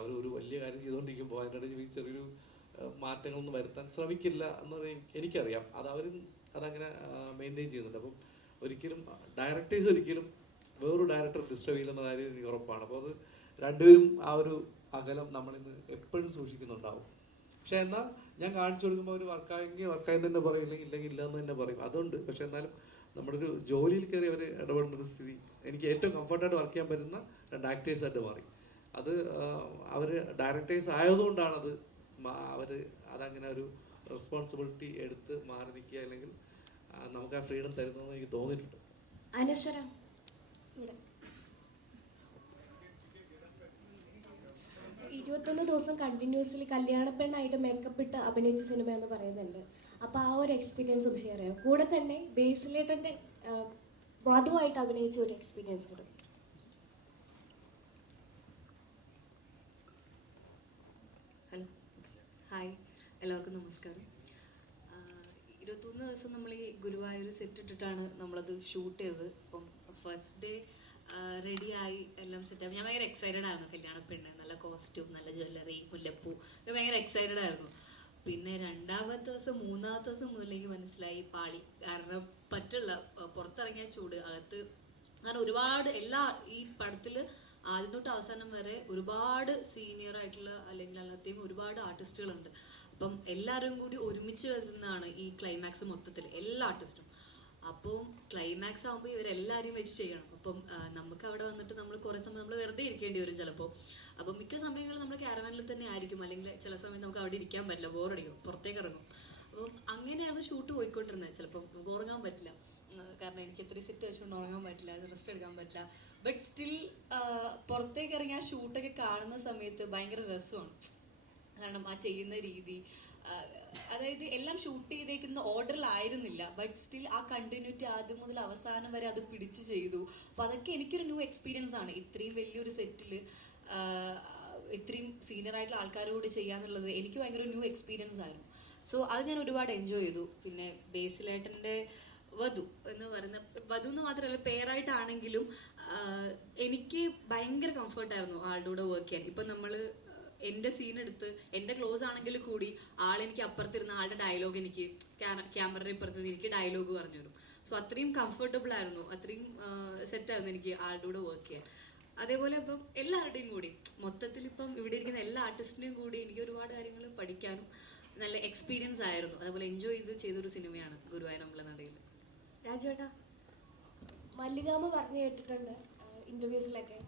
അവർ ഒരു വലിയ കാര്യം ചെയ്തുകൊണ്ടിരിക്കുമ്പോൾ അതിനിടയിൽ ഈ ചെറിയൊരു മാറ്റങ്ങളൊന്നും വരുത്താൻ ശ്രമിക്കില്ല എന്ന് എനിക്കറിയാം. അതങ്ങനെ മെയിൻറ്റെയിൻ ചെയ്യുന്നുണ്ട്. അപ്പം ഒരിക്കലും ഡയറക്ടേഴ്സ് ഒരിക്കലും വേറൊരു ഡയറക്ടർ ഡിസ്റ്റർബ് ചെയ്യില്ലെന്ന കാര്യം എനിക്ക് ഉറപ്പാണ്. അപ്പോൾ അത് രണ്ടുപേരും ആ അകലം നമ്മളിന്ന് എപ്പോഴും സൂക്ഷിക്കുന്നുണ്ടാവും. പക്ഷെ എന്നാൽ ഞാൻ കാണിച്ചു കൊടുക്കുമ്പോൾ അവർ വർക്കായി തന്നെ പറയും, ഇല്ലെങ്കിൽ ഇല്ല എന്ന് തന്നെ പറയും. അതുണ്ട്. പക്ഷെ എന്നാലും നമ്മുടെ ഒരു ജോലിയിൽ കയറി അവർ ഇടപെടുന്ന ഒരു സ്ഥിതി എനിക്ക് ഏറ്റവും കംഫർട്ടായിട്ട് വർക്ക് ചെയ്യാൻ പറ്റുന്ന 2 ആക്ടേഴ്സായിട്ട് മാറി. അത് അവർ ഡയറക്ടേഴ്സ് ആയതുകൊണ്ടാണ് അവർ അതങ്ങനെ ഒരു റെസ്പോൺസിബിലിറ്റി എടുത്ത് മാറി നിൽക്കുക, അല്ലെങ്കിൽ നമുക്ക് ആ ഫ്രീഡം തരുന്നതെന്ന് എനിക്ക് തോന്നിയിട്ടുണ്ട്. അനശ്വര 21 ദിവസം കണ്ടിന്യൂസ്ലി കല്യാണപ്പെണ്ണായിട്ട് മേക്കപ്പ് ഇട്ട് അഭിനയിച്ച സിനിമ എന്ന് പറയുന്നുണ്ട്. അപ്പോൾ ആ ഒരു എക്സ്പീരിയൻസ് ഒന്ന് ഷെയർ ചെയ്യാം. കൂടെ തന്നെ ബേസിലേട്ടൻ്റെ വധുവായിട്ട് അഭിനയിച്ച ഒരു എക്സ്പീരിയൻസ് കൂടെ. ഹലോ, ഹായ്, എല്ലാവർക്കും നമസ്കാരം. 21 ദിവസം നമ്മൾ ഈ ഗുരുവായൂർ സെറ്റ് ഇട്ടിട്ടാണ് നമ്മളത് ഷൂട്ട് ചെയ്തത്. അപ്പം ഫസ്റ്റ് ഡേ റെഡിയായി എല്ലാം സെറ്റായി. ഞാൻ ഭയങ്കര എക്സൈറ്റഡ് ആയിരുന്നു. കല്യാണപ്പെണ്ണ്, നല്ല കോസ്റ്റ്യൂം, നല്ല ജ്വല്ലറി, മുല്ലപ്പൂ, ഇത് ഭയങ്കര എക്സൈറ്റഡ് ആയിരുന്നു. പിന്നെ 2ാമത്തെ ദിവസം 3ാമത്തെ ദിവസം മുതലേക്ക് മനസ്സിലായി പാളി. കാരണം പറ്റില്ല, പുറത്തിറങ്ങിയ ചൂട്, അകത്ത് കാരണം ഒരുപാട് ഈ പടത്തിൽ ആദ്യം തൊട്ട് അവസാനം വരെ ഒരുപാട് സീനിയർ ആയിട്ടുള്ള അല്ലെങ്കിൽ അല്ലാതെയും ഒരുപാട് ആർട്ടിസ്റ്റുകളുണ്ട്. അപ്പം എല്ലാവരും കൂടി ഒരുമിച്ച് വരുന്നതാണ് ഈ ക്ലൈമാക്സ് മൊത്തത്തിൽ, എല്ലാ ആർട്ടിസ്റ്റും. അപ്പോൾ ക്ലൈമാക്സ് ആകുമ്പോൾ ഇവരെല്ലാവരെയും വെച്ച് ചെയ്യണം. അപ്പം നമുക്ക് അവിടെ വന്നിട്ട് നമ്മൾ കുറേ സമയം നമ്മൾ വെറുതെ ഇരിക്കേണ്ടി വരും ചിലപ്പോൾ. അപ്പം മിക്ക സമയങ്ങളിൽ നമ്മൾ ക്യാരവാനിൽ തന്നെ ആയിരിക്കും, അല്ലെങ്കിൽ ചില സമയം നമുക്ക് അവിടെ ഇരിക്കാൻ പറ്റില്ല, ബോറടിക്കും, പുറത്തേക്ക് ഇറങ്ങും. അപ്പം അങ്ങനെയാണ് ഷൂട്ട് പോയിക്കൊണ്ടിരുന്നത്. ചിലപ്പം നമുക്ക് ഉറങ്ങാൻ പറ്റില്ല, കാരണം എനിക്ക് ഇത്രയും സെറ്റ് വെച്ചുകൊണ്ട് ഉറങ്ങാൻ പറ്റില്ല, റെസ്റ്റ് എടുക്കാൻ പറ്റില്ല. ബട്ട് സ്റ്റിൽ പുറത്തേക്ക് ഇറങ്ങി ആ ഷൂട്ടൊക്കെ കാണുന്ന സമയത്ത് ഭയങ്കര രസമാണ്. കാരണം ആ ചെയ്യുന്ന രീതി, അതായത് എല്ലാം ഷൂട്ട് ചെയ്തേക്കുന്ന ഓർഡറിലായിരുന്നില്ല, ബട്ട് സ്റ്റിൽ ആ കണ്ടിന്യൂറ്റി ആദ്യം മുതൽ അവസാനം വരെ അത് പിടിച്ച് ചെയ്തു. അപ്പോൾ അതൊക്കെ എനിക്കൊരു ന്യൂ എക്സ്പീരിയൻസ് ആണ്. ഇത്രയും വലിയൊരു സെറ്റിൽ ഇത്രയും സീനിയർ ആയിട്ടുള്ള ആൾക്കാരോട് ചെയ്യാന്നുള്ളത് എനിക്ക് ഭയങ്കര ന്യൂ എക്സ്പീരിയൻസ് ആയിരുന്നു. സോ അത് ഞാൻ ഒരുപാട് എൻജോയ് ചെയ്തു. പിന്നെ ബേസിലേട്ടൻ്റെ വധു എന്ന് പറയുന്ന, വധു എന്ന് മാത്രമല്ല പേരായിട്ടാണെങ്കിലും എനിക്ക് ഭയങ്കര കംഫർട്ടായിരുന്നു ആളുടെ കൂടെ വർക്ക് ചെയ്യാൻ. ഇപ്പം നമ്മൾ എൻ്റെ സീൻ എടുത്ത് എൻ്റെ ക്ലോസ് ആണെങ്കിൽ കൂടി ആളെനിക്ക് അപ്പുറത്തിരുന്ന ആളുടെ ഡയലോഗ് എനിക്ക് ക്യാമറയുടെ ഇപ്പുറത്ത് എനിക്ക് ഡയലോഗ് പറഞ്ഞു തരും. സോ അത്രയും കംഫർട്ടബിൾ ആയിരുന്നു, അത്രയും സെറ്റായിരുന്നു എനിക്ക് ആളുടെ കൂടെ വർക്ക് ചെയ്യാൻ. അതേപോലെ ഇപ്പം എല്ലാവരുടെയും കൂടി മൊത്തത്തിൽ ഇപ്പം ഇവിടെ ഇരിക്കുന്ന എല്ലാ ആർട്ടിസ്റ്റിൻ്റെയും കൂടി എനിക്ക് ഒരുപാട് കാര്യങ്ങൾ പഠിക്കാനും നല്ല എക്സ്പീരിയൻസ് ആയിരുന്നു. അതേപോലെ എൻജോയ് ചെയ്തൊരു സിനിമയാണ് ഗുരുവായൂർ അമ്പലനടയിൽ. രാജുവേട്ടാ, മല്ലികാമ്മ പറഞ്ഞു കേട്ടിട്ടുണ്ട് ഇൻ്റർവ്യൂസിലൊക്കെ,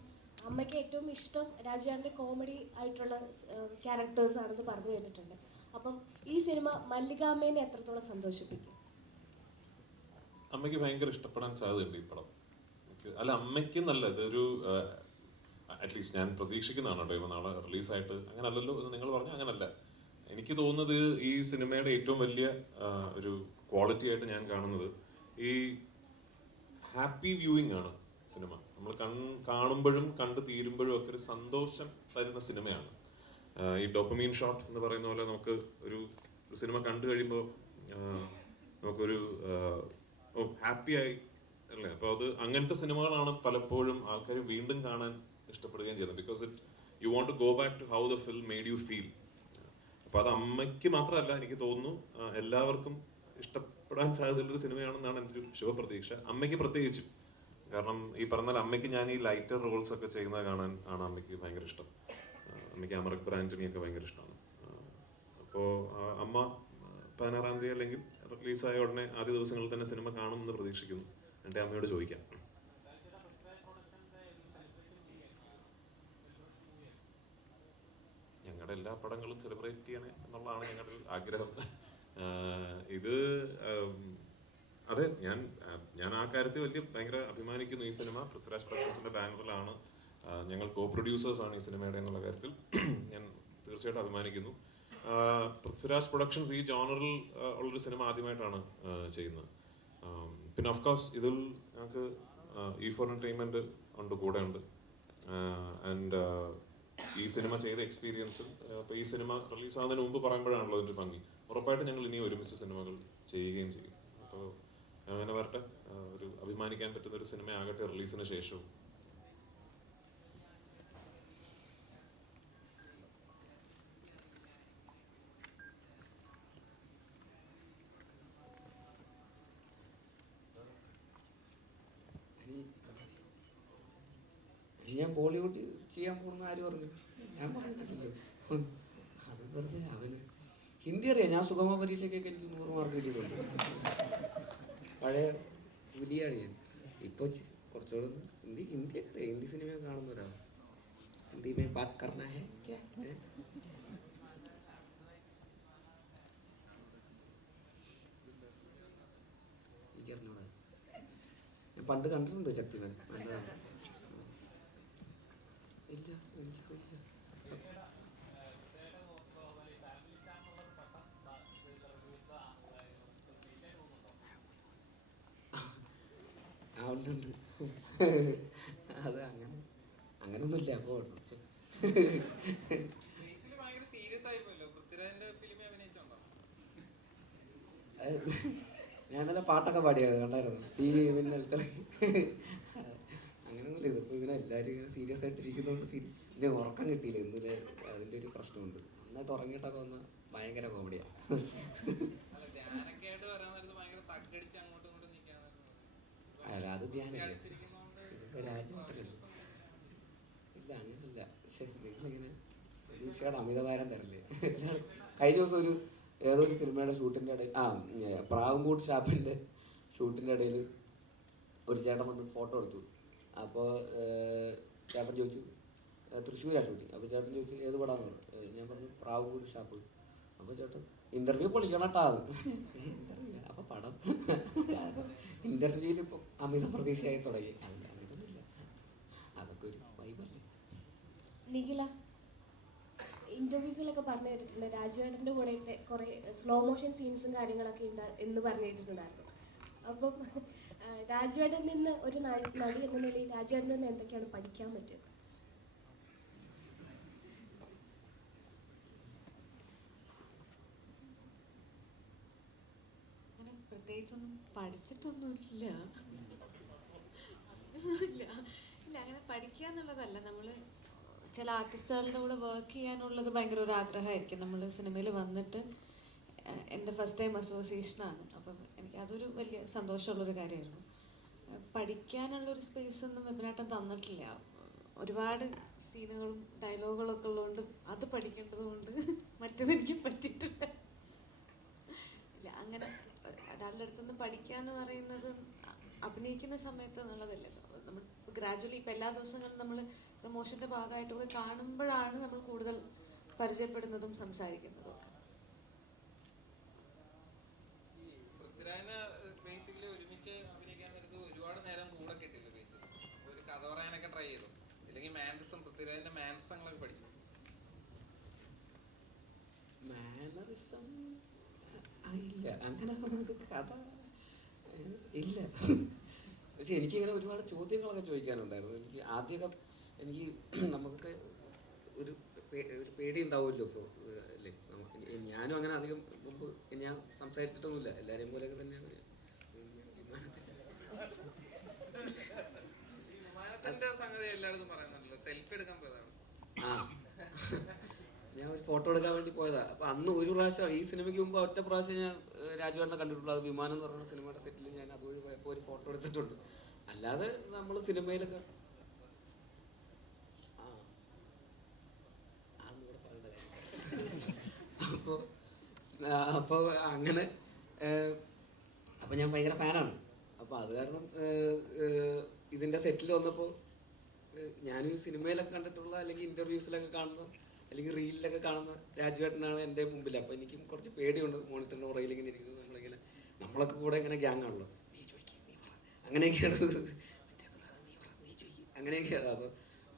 അമ്മയ്ക്ക് ഏറ്റവും ഇഷ്ടം രാജുവേട്ടൻ്റെ കോമഡി ആയിട്ടുള്ള ക്യാരക്ടേഴ്സ് ആണെന്ന് പറഞ്ഞു കേട്ടിട്ടുണ്ട്. അപ്പം ഈ സിനിമ മല്ലികാമ്മേനെ എത്രത്തോളം സന്തോഷിപ്പിക്കും? അമ്മയ്ക്ക് ഭയങ്കര ഇഷ്ടപ്പെടാൻ സാധ്യതയുണ്ട് ഈ പടം. അല്ല, അമ്മയ്ക്ക് നല്ല ഇതൊരു അറ്റ്ലീസ്റ്റ് ഞാൻ പ്രതീക്ഷിക്കുന്നതാണ് കേട്ടോ. ഇപ്പം നാളെ റിലീസായിട്ട് അങ്ങനെ അല്ലല്ലോ എന്ന് നിങ്ങൾ പറഞ്ഞാൽ അങ്ങനല്ല. എനിക്ക് തോന്നുന്നത് ഈ സിനിമയുടെ ഏറ്റവും വലിയ ഒരു ക്വാളിറ്റി ആയിട്ട് ഞാൻ കാണുന്നത് ഈ ഹാപ്പി വ്യൂയിങ് ആണ് സിനിമ. നമ്മൾ കാണുമ്പോഴും കണ്ടു തീരുമ്പോഴും ഒക്കെ ഒരു സന്തോഷം തരുന്ന സിനിമയാണ്. ഈ ഡോപ്പമീൻ ഷോട്ട് എന്ന് പറയുന്ന പോലെ നമുക്ക് ഒരു സിനിമ കണ്ടു കഴിയുമ്പോൾ നമുക്കൊരു ഹാപ്പിയായി അല്ലേ. അപ്പോൾ അത് അങ്ങനത്തെ സിനിമകളാണ് പലപ്പോഴും ആൾക്കാർ വീണ്ടും കാണാൻ ഇഷ്ടപ്പെടുകയും ചെയ്യുന്നത്. Because you want to go back to how the film made you feel. അപ്പോൾ അത് അമ്മയ്ക്ക് മാത്രമല്ല, എനിക്ക് തോന്നുന്നു എല്ലാവർക്കും ഇഷ്ടപ്പെടാൻ സാധ്യതയുള്ളൊരു സിനിമയാണെന്നാണ് എൻ്റെ ഒരു ശുഭപ്രതീക്ഷ. അമ്മയ്ക്ക് പ്രത്യേകിച്ചും, കാരണം ഈ പറഞ്ഞാൽ അമ്മയ്ക്ക് ഞാൻ ഈ ലൈറ്റർ റോൾസ് ഒക്കെ ചെയ്യുന്നത് കാണാൻ ആണ് അമ്മയ്ക്ക് ഭയങ്കര ഇഷ്ടം. അമ്മയ്ക്ക് അമറക് ആന്റണിയൊക്കെ ഭയങ്കര ഇഷ്ടമാണ്. അപ്പോൾ അമ്മ 16-ാം തീയതി അല്ലെങ്കിൽ റിലീസായ ഉടനെ ആദ്യ ദിവസങ്ങളിൽ തന്നെ സിനിമ കാണുമെന്ന് പ്രതീക്ഷിക്കുന്നു. എൻ്റെ അമ്മയോട് ചോദിക്കാം. ഞങ്ങളുടെ എല്ലാ പടങ്ങളും സെലിബ്രേറ്റ് ചെയ്യണേ എന്നുള്ളതാണ് ഞങ്ങളുടെ ഒരു ആഗ്രഹം. ഇത് അതെ, ഞാൻ ആ കാര്യത്തിൽ ഭയങ്കര അഭിമാനിക്കുന്നു. ഈ സിനിമ പൃഥ്വിരാജ് പ്രൊഡക്ഷൻസിന്റെ ബാനറിലാണ്, ഞങ്ങൾ കോ പ്രൊഡ്യൂസേഴ്സ് ആണ് ഈ സിനിമയുടെ എന്നുള്ള കാര്യത്തിൽ ഞാൻ തീർച്ചയായിട്ടും അഭിമാനിക്കുന്നു. പൃഥ്വിരാജ് പ്രൊഡക്ഷൻസ് ഈ ജോണറിൽ ഉള്ളൊരു സിനിമ ആദ്യമായിട്ടാണ് ചെയ്യുന്നത്. പിന്നെ ഓഫ് കോഴ്സ് ഇതിൽ ഞങ്ങൾക്ക് E4 എന്റർടൈൻമെന്റ് ഉണ്ട്, കൂടെ ഉണ്ട്. ആൻഡ് ഈ സിനിമ ചെയ്ത എക്സ്പീരിയൻസും അപ്പോൾ ഈ സിനിമ റിലീസാകുന്നതിന് മുമ്പ് പറയുമ്പോഴാണല്ലോ അതിൻ്റെ ഭംഗി. ഉറപ്പായിട്ടും ഞങ്ങൾ ഇനിയും ഒരുമിച്ച് സിനിമകൾ ചെയ്യുകയും ചെയ്യും. അപ്പോൾ അങ്ങനെ വരട്ടെ, ഒരു അഭിമാനിക്കാൻ പറ്റുന്ന ഒരു സിനിമ ആകട്ടെ റിലീസിന് ശേഷവും. ഞാൻ ബോളിവുഡ് ചെയ്യാൻ പോകുന്ന ആര് പറഞ്ഞു? ഞാൻ പറഞ്ഞിട്ടില്ലല്ലോ. അത് വെറുതെ അവന് ഹിന്ദി അറിയാം. ഞാൻ സുഗമ പരീക്ഷയ്ക്കൊക്കെ എനിക്ക് 100 മാർക്ക് കിട്ടിയിട്ടുണ്ട്. പഴയ പുലിയാണ് ഞാൻ. ഇപ്പോൾ കുറച്ചുകൂടെ ഹിന്ദിയൊക്കെ അറിയാം. ഹിന്ദി സിനിമയൊക്കെ കാണുന്ന ഒരാളാണ്. ഹിന്ദി മേ ബാത് കർണ ഹൈ ക്യാ? എനിക്കറിഞ്ഞൂടാ. ഞാൻ പണ്ട് കണ്ടിട്ടുണ്ട് ശക്തിമാൻ. നല്ലതാണ്. ഇല്ല എനിക്കില്ല. ഉണ്ട്. അത് അങ്ങനൊന്നുമില്ല. അപ്പോൾ ബേസിൽ ഭയങ്കര സീരിയസ് ആയി പോയല്ലോ. പൃഥ്വിരാജിന്റെ ഫിലിമിൽ അഭിനയിച്ചുണ്ടോ? ഞാൻ നല്ല പാട്ടൊക്കെ പാടിയത് കണ്ടായിരുന്നു. ഈ മിന്നൽ അങ്ങനെയൊന്നുമില്ല. ഇതിപ്പോൾ ഇങ്ങനെ എല്ലാവരും ഇങ്ങനെ സീരിയസ് ആയിട്ടിരിക്കുന്നതുകൊണ്ട് പിന്നെ ഉറക്കം കിട്ടിയില്ല. ഇന്നലെ അതിൻ്റെ ഒരു പ്രശ്നമുണ്ട്. നന്നായിട്ട് ഉറങ്ങിയിട്ടൊക്കെ വന്ന് ഭയങ്കര കോമഡിയാണ്. അല്ല, ധ്യാനൊക്കെ ആയിട്ട് വരാൻ നേരത്ത് ഭയങ്കര തക്കടിച്ച് അങ്ങോട്ടും ഇങ്ങോട്ടും നിൽക്കാതെ അത് ധ്യാനല്ലേ, ഇതിപ്പോൾ രാജ്യമായിട്ടല്ലേ. ഇല്ല അങ്ങനെയല്ല. പക്ഷെ നിങ്ങളിങ്ങനെ പ്രതീക്ഷയുടെ അമിതഭാരം തരല്ലേ. കഴിഞ്ഞ ദിവസം ഏതൊരു സിനിമയുടെ ഷൂട്ടിൻ്റെ ഇടയിൽ പ്രാവുംകൂട് ഷാപ്പിൻ്റെ ഷൂട്ടിൻ്റെ ഇടയിൽ ഒരു ചേട്ടൻ വന്ന് ഫോട്ടോ എടുത്തു. അപ്പോൾ ചേട്ടൻ ചോദിച്ചു തൃശ്ശൂരാണ് ഷൂട്ടിങ്. അപ്പോൾ ചേട്ടൻ ചോദിച്ചു ഏത് പടമാണെന്ന് പറഞ്ഞു. ഞാൻ പറഞ്ഞു പ്രാവുംകൂട് ഷാപ്പ്. അപ്പോൾ ചേട്ടൻ ഇൻ്റർവ്യൂ പൊളിക്കണം കേട്ടോ. അത് ഇൻ്റർവ്യൂ അപ്പോൾ പടം ഇൻ്റർവ്യൂവിൽ ഇപ്പം അമിത പ്രതീക്ഷയായി തുടങ്ങി. അങ്ങനെയൊന്നുമില്ല, അതൊക്കെ ഒരു വൈബല്ലേ. നിഖില ഇന്റർവ്യൂസിലൊക്കെ പറഞ്ഞു കേട്ടിട്ടുണ്ട് രാജുവേട്ടൻ്റെ കൂടെ കുറേ സ്ലോ മോഷൻ സീൻസും കാര്യങ്ങളൊക്കെ ഉണ്ട് എന്ന് പറഞ്ഞു കേട്ടിട്ടുണ്ടായിരുന്നു. അപ്പം രാജുവേട്ടനിൽ നിന്ന് ഒരു നടി എന്ന നിലയിൽ രാജുവേട്ടനിൽ നിന്ന് എന്തൊക്കെയാണ് പഠിക്കാൻ പറ്റുക? അങ്ങനെ പ്രത്യേകിച്ചൊന്നും പഠിച്ചിട്ടൊന്നുമില്ല. ഇല്ല അങ്ങനെ പഠിക്കുക എന്നുള്ളതല്ല. നമ്മൾ ചില ആർട്ടിസ്റ്റുകളുടെ കൂടെ വർക്ക് ചെയ്യാനുള്ളത് ഭയങ്കര ഒരു ആഗ്രഹമായിരിക്കും. നമ്മൾ സിനിമയിൽ വന്നിട്ട് എൻ്റെ ഫസ്റ്റ് ടൈം അസോസിയേഷനാണ്. അപ്പം എനിക്ക് അതൊരു വലിയ സന്തോഷമുള്ളൊരു കാര്യമായിരുന്നു. പഠിക്കാനുള്ളൊരു സ്പേസൊന്നും വെബിനാട്ടം തന്നിട്ടില്ല. ഒരുപാട് സീനുകളും ഡയലോഗുകളൊക്കെ ഉള്ളതുകൊണ്ട് അത് പഠിക്കേണ്ടത് കൊണ്ട് മറ്റേതെനിക്ക് പറ്റിയിട്ടില്ല. ഇല്ല അങ്ങനെ ഒരാളുടെ അടുത്തുനിന്ന് പഠിക്കുക എന്ന് പറയുന്നത് അഭിനയിക്കുന്ന സമയത്ത് എന്നുള്ളതല്ലല്ലോ. നമ്മൾ ഗ്രാജുവലി ഇപ്പം എല്ലാ ദിവസങ്ങളും നമ്മൾ പ്രൊമോഷൻ്റെ ഭാഗമായിട്ടൊക്കെ കാണുമ്പോഴാണ് നമ്മൾ കൂടുതൽ പരിചയപ്പെടുന്നതും സംസാരിക്കുന്നതും ഒക്കെ. ഈ പൃഥ്വിരാജിനെ ബേസിക്കലി ഒരുമിച്ച് അഭിനയിക്കാൻ നേരത്ത് ഒരുപാട് നേരം കൂടെ കിട്ടില്ല. ബേസിക്കലി ഒരു കഥ പറയാനൊക്കെ ട്രൈ ചെയ്തു. ഇല്ലെങ്കിൽ മാനറിസം, പൃഥ്വിരാജിന്റെ മാനറിസങ്ങളൊക്കെ പഠിച്ചു. മാനറിസം ഇല്ല, അങ്ങനെ കഥ ഇല്ല. പക്ഷെ എനിക്കിങ്ങനെ ഒരുപാട് ചോദ്യങ്ങളൊക്കെ ചോദിക്കാനുണ്ടായിരുന്നു. എനിക്ക് ആദ്യമൊക്കെ നമുക്കൊക്കെ ഒരു പേടി ഉണ്ടാവുമല്ലോ. ഇപ്പോൾ അല്ലേ, ഞാനും അങ്ങനെ അധികം മുമ്പ് ഞാൻ സംസാരിച്ചിട്ടൊന്നുമില്ല. എല്ലാവരെയും പോലെയൊക്കെ തന്നെയാണ് വിമാനത്തിന്റെ സംഗതി എല്ലായിടത്തും പറയുന്നുണ്ടല്ലോ, സെൽഫി എടുക്കാൻ പോയതാണ്. ഞാൻ ഒരു ഫോട്ടോ എടുക്കാൻ വേണ്ടി പോയതാണ്. അപ്പം അന്ന് ഒരു പ്രാവശ്യം ഈ സിനിമയ്ക്ക് മുമ്പ് ഒറ്റ പ്രാവശ്യം ഞാൻ രാജുവേട്ടനെ കണ്ടിട്ടുള്ളൂ. അത് വിമാനം എന്ന് പറയുന്ന സിനിമയുടെ സെറ്റിൽ ഞാൻ അതുവഴി പോയപ്പോൾ ഒരു ഫോട്ടോ എടുത്തിട്ടുണ്ട്. അല്ലാതെ നമ്മൾ സിനിമയിലൊക്കെ അപ്പോൾ അങ്ങനെ അപ്പോൾ ഞാൻ ഭയങ്കര ഫാനാണ്. അപ്പോൾ അത് കാരണം ഇതിൻ്റെ സെറ്റിൽ വന്നപ്പോൾ ഞാനും സിനിമയിലൊക്കെ കണ്ടിട്ടുള്ള അല്ലെങ്കിൽ ഇൻ്റർവ്യൂസിലൊക്കെ കാണുന്ന അല്ലെങ്കിൽ റീലിലൊക്കെ കാണുന്ന രാജുവേട്ടനാണ് എൻ്റെ മുമ്പിൽ. അപ്പോൾ എനിക്കും കുറച്ച് പേടിയുണ്ട്. മോണിറ്ററിൻ്റെ പുറകിൽ ഇങ്ങനെ ഇരിക്കുന്നത് നമ്മളിങ്ങനെ നമ്മളൊക്കെ കൂടെ ഇങ്ങനെ ഗ്യാങ് ആണല്ലോ. നീ ചോദിക്കും, നീ പറ, അങ്ങനെയൊക്കെയാണ്. നീ ചോദിക്കും, അങ്ങനെയൊക്കെയാണ്.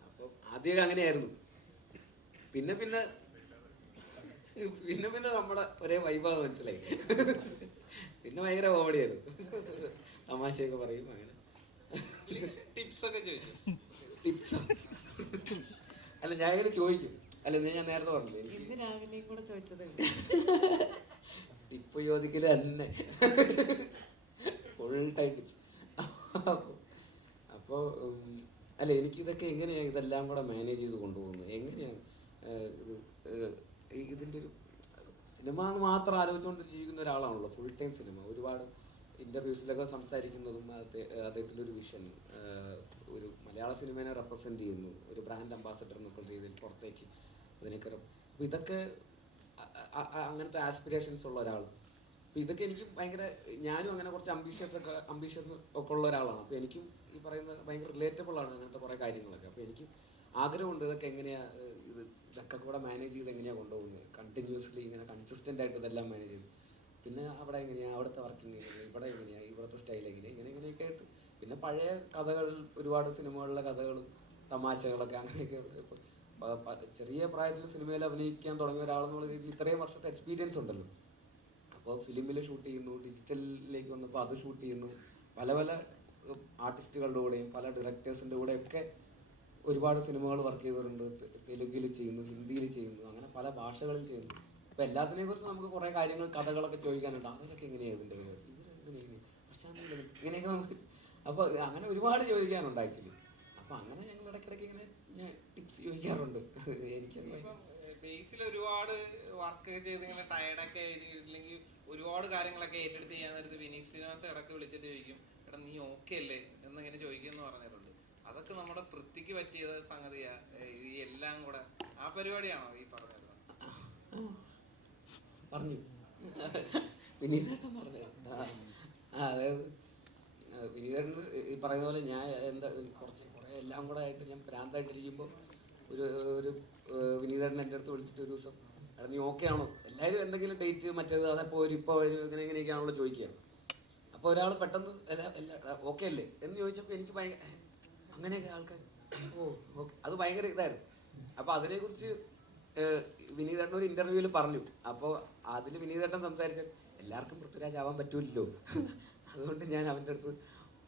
അപ്പോൾ ആദ്യമൊക്കെ അങ്ങനെയായിരുന്നു. പിന്നെ നമ്മുടെ ഒരേ വൈബാന്ന് മനസ്സിലായി. പിന്നെ ഭയങ്കര കോമഡിയായിരുന്നു. തമാശയൊക്കെ പറയും. അങ്ങനെ ടിപ്സ് ഒക്കെ ചോദിച്ചു. ടിപ്സ് അല്ല, ഞാൻ ഇങ്ങനെ ചോദിക്കും. അല്ല, ഞാൻ നേരത്തെ പറഞ്ഞില്ലേ ഇന്ന് രാവിലെയും കൂടെ ചോദിച്ചതേ ടിപ്പ് ചോദിക്കല് തന്നെ ഫുൾ ടൈം ടിപ്സ്. അപ്പോൾ അല്ല, എനിക്കിതൊക്കെ എങ്ങനെയാണ് ഇതെല്ലാം കൂടെ മാനേജ് ചെയ്ത് കൊണ്ടുപോകുന്നത്, എങ്ങനെയാണ് ഇതിൻ്റെ ഒരു സിനിമ എന്ന് മാത്രം ആലോചിച്ചുകൊണ്ട് ജീവിക്കുന്ന ഒരാളാണല്ലോ. ഫുൾ ടൈം സിനിമ, ഒരുപാട് ഇൻ്റർവ്യൂസിലൊക്കെ സംസാരിക്കുന്നതും അദ്ദേഹത്തിൻ്റെ ഒരു വിഷൻ, ഒരു മലയാള സിനിമയെ റെപ്രസെൻ്റ് ചെയ്യുന്നു, ഒരു ബ്രാൻഡ് അംബാസഡർ എന്നൊക്കെ രീതിയിൽ പുറത്തേക്ക് അതിനേക്കരം. അപ്പോൾ ഇതൊക്കെ അങ്ങനത്തെ ആസ്പിറേഷൻസ് ഉള്ള ഒരാൾ. അപ്പോൾ ഇതൊക്കെ എനിക്ക് ഭയങ്കര, ഞാനും അങ്ങനെ കുറച്ച് അംബീഷൻ ഒക്കെ ഉള്ള ഒരാളാണ്. അപ്പോൾ എനിക്കും ഈ പറയുന്നത് ഭയങ്കര റിലേറ്റബിൾ ആണ് അങ്ങനത്തെ കുറേ കാര്യങ്ങളൊക്കെ. അപ്പോൾ എനിക്ക് ആഗ്രഹമുണ്ട് ഇതൊക്കെ എങ്ങനെയാണ് ഇതൊക്കെ കൂടെ മാനേജ് ചെയ്ത് എങ്ങനെയാണ് കൊണ്ടുപോകുന്നത്, കണ്ടിന്യൂസ്ലി ഇങ്ങനെ കൺസിസ്റ്റൻ്റ് ആയിട്ട് ഇതെല്ലാം മാനേജ് ചെയ്ത്. പിന്നെ അവിടെ എങ്ങനെയാണ്, അവിടുത്തെ വർക്കിംഗ് എങ്ങനെയാണ്, ഇവിടെ എങ്ങനെയാണ്, ഇവിടുത്തെ സ്റ്റൈൽ എങ്ങനെയാണ്, ഇങ്ങനെയൊക്കെ ആയിട്ട്. പിന്നെ പഴയ കഥകൾ, ഒരുപാട് സിനിമകളിലെ കഥകളും തമാശകളൊക്കെ അങ്ങനെയൊക്കെ. ഇപ്പം ചെറിയ പ്രായത്തിൽ സിനിമയിൽ അഭിനയിക്കാൻ തുടങ്ങിയ ഒരാളെന്നുള്ള രീതിയിൽ ഇത്രയും വർഷത്തെ എക്സ്പീരിയൻസ് ഉണ്ടല്ലോ. അപ്പോൾ ഫിലിമിൽ ഷൂട്ട് ചെയ്യുന്നു, ഡിജിറ്റലിലേക്ക് വന്നപ്പോൾ അത് ഷൂട്ട് ചെയ്യുന്നു, പല പല ആർട്ടിസ്റ്റുകളുടെ കൂടെയും പല ഡയറക്ടേഴ്സിൻ്റെ കൂടെയൊക്കെ ഒരുപാട് സിനിമകൾ വർക്ക് ചെയ്തിട്ടുണ്ട്. തെലുങ്കിൽ ചെയ്യുന്നു, ഹിന്ദിയിൽ ചെയ്യുന്നു, അങ്ങനെ പല ഭാഷകളിൽ ചെയ്യുന്നു. അപ്പോൾ എല്ലാത്തിനെ കുറിച്ച് നമുക്ക് കുറേ കാര്യങ്ങൾ, കഥകളൊക്കെ ചോദിക്കാനുണ്ട്. അതൊക്കെ എങ്ങനെയാണ് ഇതിൻ്റെ ഇവരെങ്ങനെയാണ് പശ്ചാത്തലം ഇങ്ങനെയൊക്കെ നമുക്ക്. അപ്പോൾ അങ്ങനെ ഒരുപാട് ചോദിക്കാനുണ്ട് ആക്ച്വലി. അപ്പോൾ അങ്ങനെ ഞങ്ങൾ ഇടയ്ക്കിടയ്ക്ക് ഇങ്ങനെ ഞാൻ ടിപ്സ് ചോദിക്കാറുണ്ട്. എനിക്ക് ബേസിൽ ഒരുപാട് വർക്ക് ചെയ്ത് ഇങ്ങനെ ടയർഡൊക്കെ ഇല്ലെങ്കിൽ ഒരുപാട് കാര്യങ്ങളൊക്കെ ഏറ്റെടുത്ത് ചെയ്യാൻ നേരത്ത് വിനീത് ശ്രീനിവാസ് ഇടയ്ക്ക് വിളിച്ചിട്ട് ചോദിക്കും, എടാ നീ ഓക്കെ അല്ലേ എന്നിങ്ങനെ ചോദിക്കുമെന്ന് പറഞ്ഞിട്ടുണ്ട്. അതൊക്കെ നമ്മുടെ വൃത്തിക്ക് പറ്റിയ സംഗതിയാ ഈ എല്ലാം കൂടെ. ആ പരിപാടിയാണോ ഈ പറഞ്ഞത്? പറഞ്ഞു വിനീതേട്ടൻ പറഞ്ഞു. അതായത് വിനീതേട്ടൻ ഈ പറയുന്ന പോലെ ഞാൻ കുറേ എല്ലാം കൂടെ ആയിട്ട് ഞാൻ ഭ്രാന്തായിട്ടിരിക്കുമ്പോൾ ഒരു വിനീതേട്ടൻ എൻ്റെ അടുത്ത് വിളിച്ചിട്ട് ഒരു ദിവസം, എടാ നീ ഓക്കെ ആണോ, എല്ലാവരും എന്തെങ്കിലും ഡേറ്റ് മറ്റേത് അതപ്പോൾ വരും ഇപ്പോൾ വരും ഇങ്ങനെയൊക്കെയാണല്ലോ ചോദിക്കുക. അപ്പോൾ ഒരാൾ പെട്ടെന്ന് ഓക്കെ അല്ലേ എന്ന് ചോദിച്ചപ്പോൾ എനിക്ക് ഭയങ്കര അങ്ങനെയൊക്കെ ആൾക്കാർ ഓക്കെ, അത് ഭയങ്കര ഇതായിരുന്നു. അപ്പോൾ അതിനെക്കുറിച്ച് വിനീതേട്ടൻ ഒരു ഇൻ്റർവ്യൂവിൽ പറഞ്ഞു. അപ്പോൾ അതിൽ വിനീതേട്ടൻ സംസാരിച്ച എല്ലാവർക്കും പൃഥ്വിരാജ് ആവാൻ പറ്റൂല്ലോ, അതുകൊണ്ട് ഞാൻ അവൻ്റെ അടുത്ത്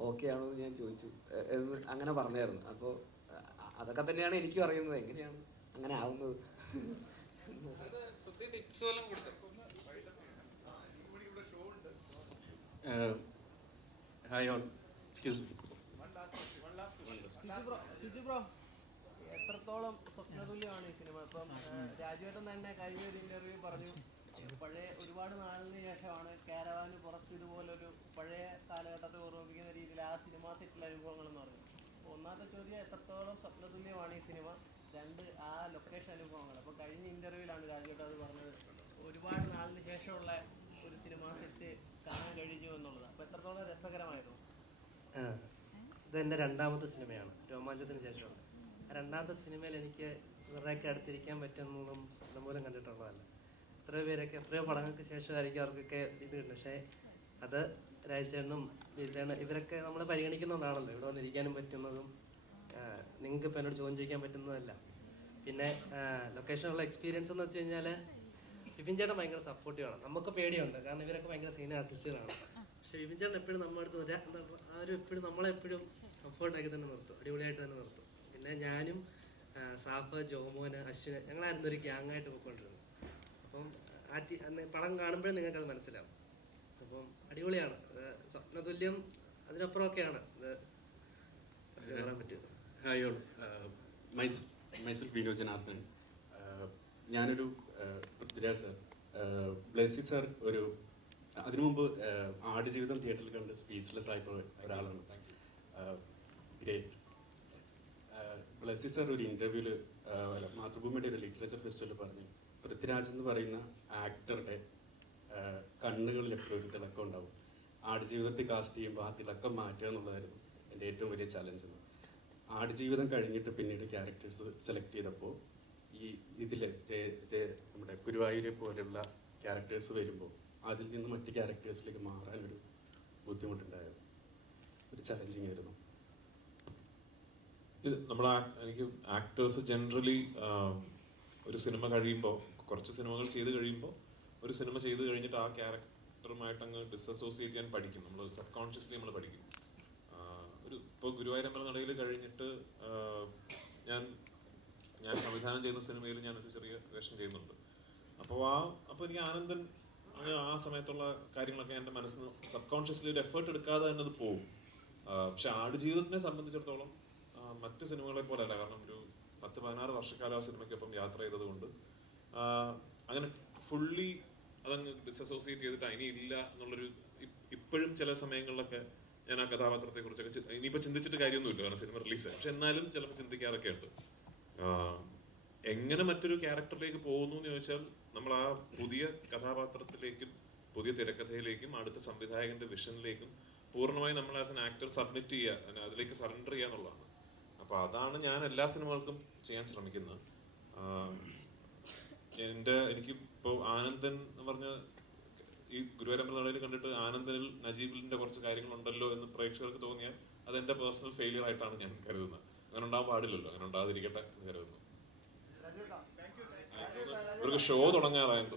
ഓക്കെ ആണോ എന്ന് ഞാൻ ചോദിച്ചു എന്ന് അങ്ങനെ പറഞ്ഞായിരുന്നു. അപ്പോൾ അതൊക്കെ തന്നെയാണ് എനിക്കും അറിയുന്നത്, എങ്ങനെയാണ് അങ്ങനെ ആവുന്നത്. Hi all, excuse me. Siju bro, എത്രത്തോളം സ്വപ്നതുല്യമാണ് ഈ സിനിമ? ഇപ്പം രാജുവേട്ടൻ തന്നെ കഴിഞ്ഞ ഒരു ഇന്റർവ്യൂ പറഞ്ഞു, പഴയ ഒരുപാട് നാളിന് ശേഷമാണ് കാരവാന് പുറത്ത് ഇതുപോലൊരു പഴയ കാലഘട്ടത്തെ ഓർമ്മിപ്പിക്കുന്ന രീതിയിൽ ആ സിനിമ സെറ്റിലെ അനുഭവങ്ങൾ എന്ന് പറഞ്ഞു. ഒന്നാമത്തെ ചോദ്യം, എത്രത്തോളം സ്വപ്നതുല്യമാണ് ഈ സിനിമ? രണ്ട്, ആ ലൊക്കേഷൻ അനുഭവങ്ങൾ. അപ്പോൾ കഴിഞ്ഞ ഇന്റർവ്യൂവിലാണ് രാജുവേട്ടൻ അത് പറഞ്ഞത്, ഒരുപാട് നാളിന് ശേഷമുള്ള ഒരു സിനിമ സെറ്റ് കാണാൻ കഴിഞ്ഞു എന്നുള്ളത്. അപ്പോൾ എത്രത്തോളം രസകരമായിരുന്നു? ഇതെൻ്റെ രണ്ടാമത്തെ സിനിമയാണ്, രോമാഞ്ചത്തിന് ശേഷമുള്ള. രണ്ടാമത്തെ സിനിമയിൽ എനിക്ക് ഇവരുടെയൊക്കെ അടുത്തിരിക്കാൻ പറ്റുന്നതും സ്വപ്നം പോലും കണ്ടിട്ടുള്ളതല്ല. എത്രയോ പേരൊക്കെ എത്രയോ പടങ്ങൾക്ക് ശേഷമായിരിക്കും അവർക്കൊക്കെ ഇത് കിട്ടും. പക്ഷേ അത് രാജേട്ടനും വിജയനും ഇവരൊക്കെ നമ്മൾ പരിഗണിക്കുന്നതാണല്ലോ ഇവിടെ വന്നിരിക്കാനും പറ്റുന്നതും നിങ്ങൾക്ക് ഇപ്പോൾ എന്നോട് ചോദ്യം ചോദിക്കാൻ പറ്റുന്നതല്ല. പിന്നെ ലൊക്കേഷനുള്ള എക്സ്പീരിയൻസ് എന്ന് വെച്ച് കഴിഞ്ഞാൽ വിപിൻ ചേട്ടൻ ഭയങ്കര സപ്പോർട്ടീവാണ്. നമുക്ക് പേടിയുണ്ട്, കാരണം ഇവരൊക്കെ ഭയങ്കര സീനിയർ ആർട്ടിസ്റ്റുകളാണ്. പക്ഷേ വിപിൻ ചേട്ടൻ എപ്പോഴും നമ്മുടെ അടുത്ത് എപ്പോഴും നമ്മളെപ്പോഴും കംഫർട്ടാക്കി തന്നെ നിർത്തും, അടിപൊളിയായിട്ട് തന്നെ നിർത്തും. പിന്നെ ഞാനും സാഫ്, ജോമോന്, അശ്വിന് ഞങ്ങളായിരുന്നു ഒരു ഗ്യാങ്ങായിട്ട് പോയിക്കൊണ്ടിരുന്നത്. അപ്പം പടം കാണുമ്പോഴേ നിങ്ങൾക്കത് മനസ്സിലാവും. അപ്പം അടിപൊളിയാണ്, സ്വപ്നതുല്യം അതിനപ്പുറമൊക്കെയാണ് ഇത് പറയാൻ പറ്റും. Hi all, myself Vinod Janardhanan. ഞാനൊരു പൃഥ്വിരാജ് സാർ, ബ്ലെസ്സി സാർ ഒരു അതിനു മുമ്പ് ആടുജീവിതം തിയേറ്ററിൽ കണ്ട് സ്പീച്ച്ലെസ് ആയിട്ടുള്ള ഒരാളാണ്. ഗ്രേറ്റ്. ബ്ലെസ്സി സാർ ഒരു ഇൻ്റർവ്യൂവിൽ മാതൃഭൂമിയുടെ ഒരു ലിറ്ററേച്ചർ ഫെസ്റ്റിവലിൽ പറഞ്ഞു, പൃഥ്വിരാജ് എന്ന് പറയുന്ന ആക്ടറുടെ കണ്ണുകളിൽ എപ്പോഴും ഒരു തിളക്കം ഉണ്ടാവും. ആടുജീവിതത്തിൽ കാസ്റ്റ് ചെയ്യുമ്പോൾ ആ തിളക്കം മാറ്റുക എന്നുള്ളതായിരുന്നു എൻ്റെ ഏറ്റവും വലിയ ചലഞ്ച്. ആടുജീവിതം കഴിഞ്ഞിട്ട് പിന്നീട് ക്യാരക്ടേഴ്സ് സെലക്ട് ചെയ്തപ്പോൾ ഈ ഇതിൽ നമ്മുടെ ഗുരുവായൂരെ പോലെയുള്ള ക്യാരക്ടേഴ്സ് വരുമ്പോൾ അതിൽ നിന്ന് മറ്റ് ക്യാരക്ടേഴ്സിലേക്ക് മാറാനൊരു ബുദ്ധിമുട്ടുണ്ടായിരുന്നു, ഒരു ചലഞ്ചിങ് ആയിരുന്നു. ഇത് എനിക്ക് ആക്ടേഴ്സ് ജനറലി ഒരു സിനിമ കഴിയുമ്പോൾ, കുറച്ച് സിനിമകൾ ചെയ്ത് കഴിയുമ്പോൾ, ഒരു സിനിമ ചെയ്ത് കഴിഞ്ഞിട്ട് ആ ക്യാരക്ടറുമായിട്ട് അങ്ങ് ഡിസസോസിയേറ്റ് ചെയ്യാൻ പഠിക്കും. നമ്മൾ സബ് കോൺഷ്യസ്ലി നമ്മൾ പഠിക്കും. ഇപ്പോൾ ഗുരുവായൂരമ്പല നടയിൽ കഴിഞ്ഞിട്ട് ഞാൻ സംവിധാനം ചെയ്യുന്ന സിനിമയിൽ ഞാനൊരു ചെറിയ വേഷം ചെയ്യുന്നുണ്ട്. അപ്പോൾ എനിക്ക് ആനന്ദൻ ആ സമയത്തുള്ള കാര്യങ്ങളൊക്കെ എൻ്റെ മനസ്സിൽ നിന്ന് സബ് കോൺഷ്യസ്ലി ഒരു എഫേർട്ട് എടുക്കാതെ തന്നെ അത് പോകും. പക്ഷെ ആടുജീവിതത്തിനെ സംബന്ധിച്ചിടത്തോളം മറ്റ് സിനിമകളെ പോലെ അല്ല. കാരണം ഒരു 10-16 വർഷക്കാലം ആ സിനിമയ്ക്കൊപ്പം യാത്ര ചെയ്തത് കൊണ്ട് അങ്ങനെ ഫുള്ളി അതങ്ങ് ഡിസസോസിയേറ്റ് ചെയ്തിട്ട് ഇനി ഇല്ല എന്നുള്ളൊരു, ഇപ്പോഴും ചില സമയങ്ങളിലൊക്കെ ഞാൻ ആ കഥാപാത്രത്തെ കുറിച്ചൊക്കെ ഇനിയിപ്പോൾ ചിന്തിച്ചിട്ട് കാര്യമൊന്നുമില്ല, കാരണം സിനിമ റിലീസായി. പക്ഷെ എന്നാലും ചിലപ്പോൾ ചിന്തിക്കാറൊക്കെ ഉണ്ട്. എങ്ങനെ മറ്റൊരു ക്യാരക്ടറിലേക്ക് പോകുന്നു എന്ന് ചോദിച്ചാൽ നമ്മൾ ആ പുതിയ കഥാപാത്രത്തിലേക്കും പുതിയ തിരക്കഥയിലേക്കും അടുത്ത സംവിധായകന്റെ വിഷനിലേക്കും പൂർണ്ണമായി നമ്മൾ ആസ് എൻ ആക്ടർ സബ്മിറ്റ് ചെയ്യുക, അതിലേക്ക് സറണ്ടർ ചെയ്യുക എന്നുള്ളതാണ്. അപ്പൊ അതാണ് ഞാൻ എല്ലാ സിനിമകൾക്കും ചെയ്യാൻ ശ്രമിക്കുന്നത്. എനിക്ക് ഇപ്പോൾ ആനന്ദൻ എന്ന് പറഞ്ഞ ഈ ഗുരുവായൂരമ്പല നടയിൽ കണ്ടിട്ട് ആനന്ദനിൽ നജീബിലിന്റെ കുറച്ച് കാര്യങ്ങളുണ്ടല്ലോ എന്ന് പ്രേക്ഷകർക്ക് തോന്നിയാൽ അത് എന്റെ പേഴ്സണൽ ഫെയിലിയർ ആയിട്ടാണ് ഞാൻ കരുതുന്നത്. അങ്ങനെ ഉണ്ടാവാൻ പാടില്ലല്ലോ, അങ്ങനെ ഉണ്ടാകാതിരിക്കട്ടെ എന്ന് കരുതുന്നു. ഇവർക്ക് ഷോ തുടങ്ങാറായത്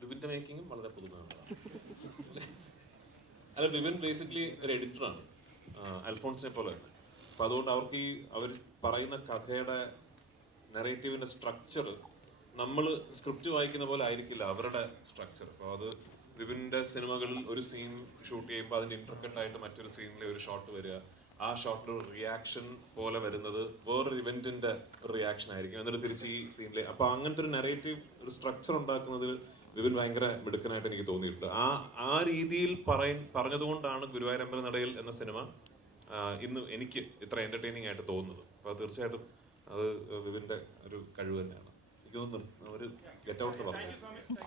വിപിന്റെ മേക്കിങ്ങും വളരെ പുതുമയുള്ളതാണ്. അല്ല, വിപിൻ ബേസിക്കലി ഒരു എഡിറ്ററാണ്, അൽഫോൺസിനെ പോലെ തന്നെ. അപ്പൊ അതുകൊണ്ട് അവർക്ക് അവർ പറയുന്ന കഥയുടെ നെറേറ്റീവിന്റെ സ്ട്രക്ചർ നമ്മൾ സ്ക്രിപ്റ്റ് വായിക്കുന്ന പോലെ ആയിരിക്കില്ല അവരുടെ സ്ട്രക്ചർ. അപ്പോൾ അത് വിപിന്റെ സിനിമകളിൽ ഒരു സീൻ ഷൂട്ട് ചെയ്യുമ്പോൾ അതിന്റെ ഇന്റർകട്ട് ആയിട്ട് മറ്റൊരു സീനിലെ ഒരു ഷോട്ട് വരിക, ആ ഷോട്ടിൽ ഒരു റിയാക്ഷൻ പോലെ വരുന്നത് വേറൊരു ഇവന്റിന്റെ റിയാക്ഷൻ ആയിരിക്കും, എന്നിട്ട് തിരിച്ച് ഈ സീനിലെ. അപ്പൊ അങ്ങനത്തെ ഒരു നെറേറ്റീവ് ഒരു സ്ട്രക്ചർ ഉണ്ടാക്കുന്നതിൽ വിപിൻ ഭയങ്കര മിടുക്കനായിട്ട് എനിക്ക് തോന്നിയിട്ടുണ്ട്. ആ രീതിയിൽ പറഞ്ഞതുകൊണ്ടാണ് ഗുരുവായൂരമ്പല നടയിൽ എന്ന സിനിമ ഇന്ന് എനിക്ക് ഇത്ര എന്റർടൈനിങ് ആയിട്ട് തോന്നുന്നത്. അപ്പൊ തീർച്ചയായിട്ടും അത് വിപിന്റെ ഒരു കഴിവ് തന്നെയാണ്. എനിക്ക് തോന്നുന്നു ഒരു ഗെറ്റ് ഔട്ട് പറഞ്ഞു.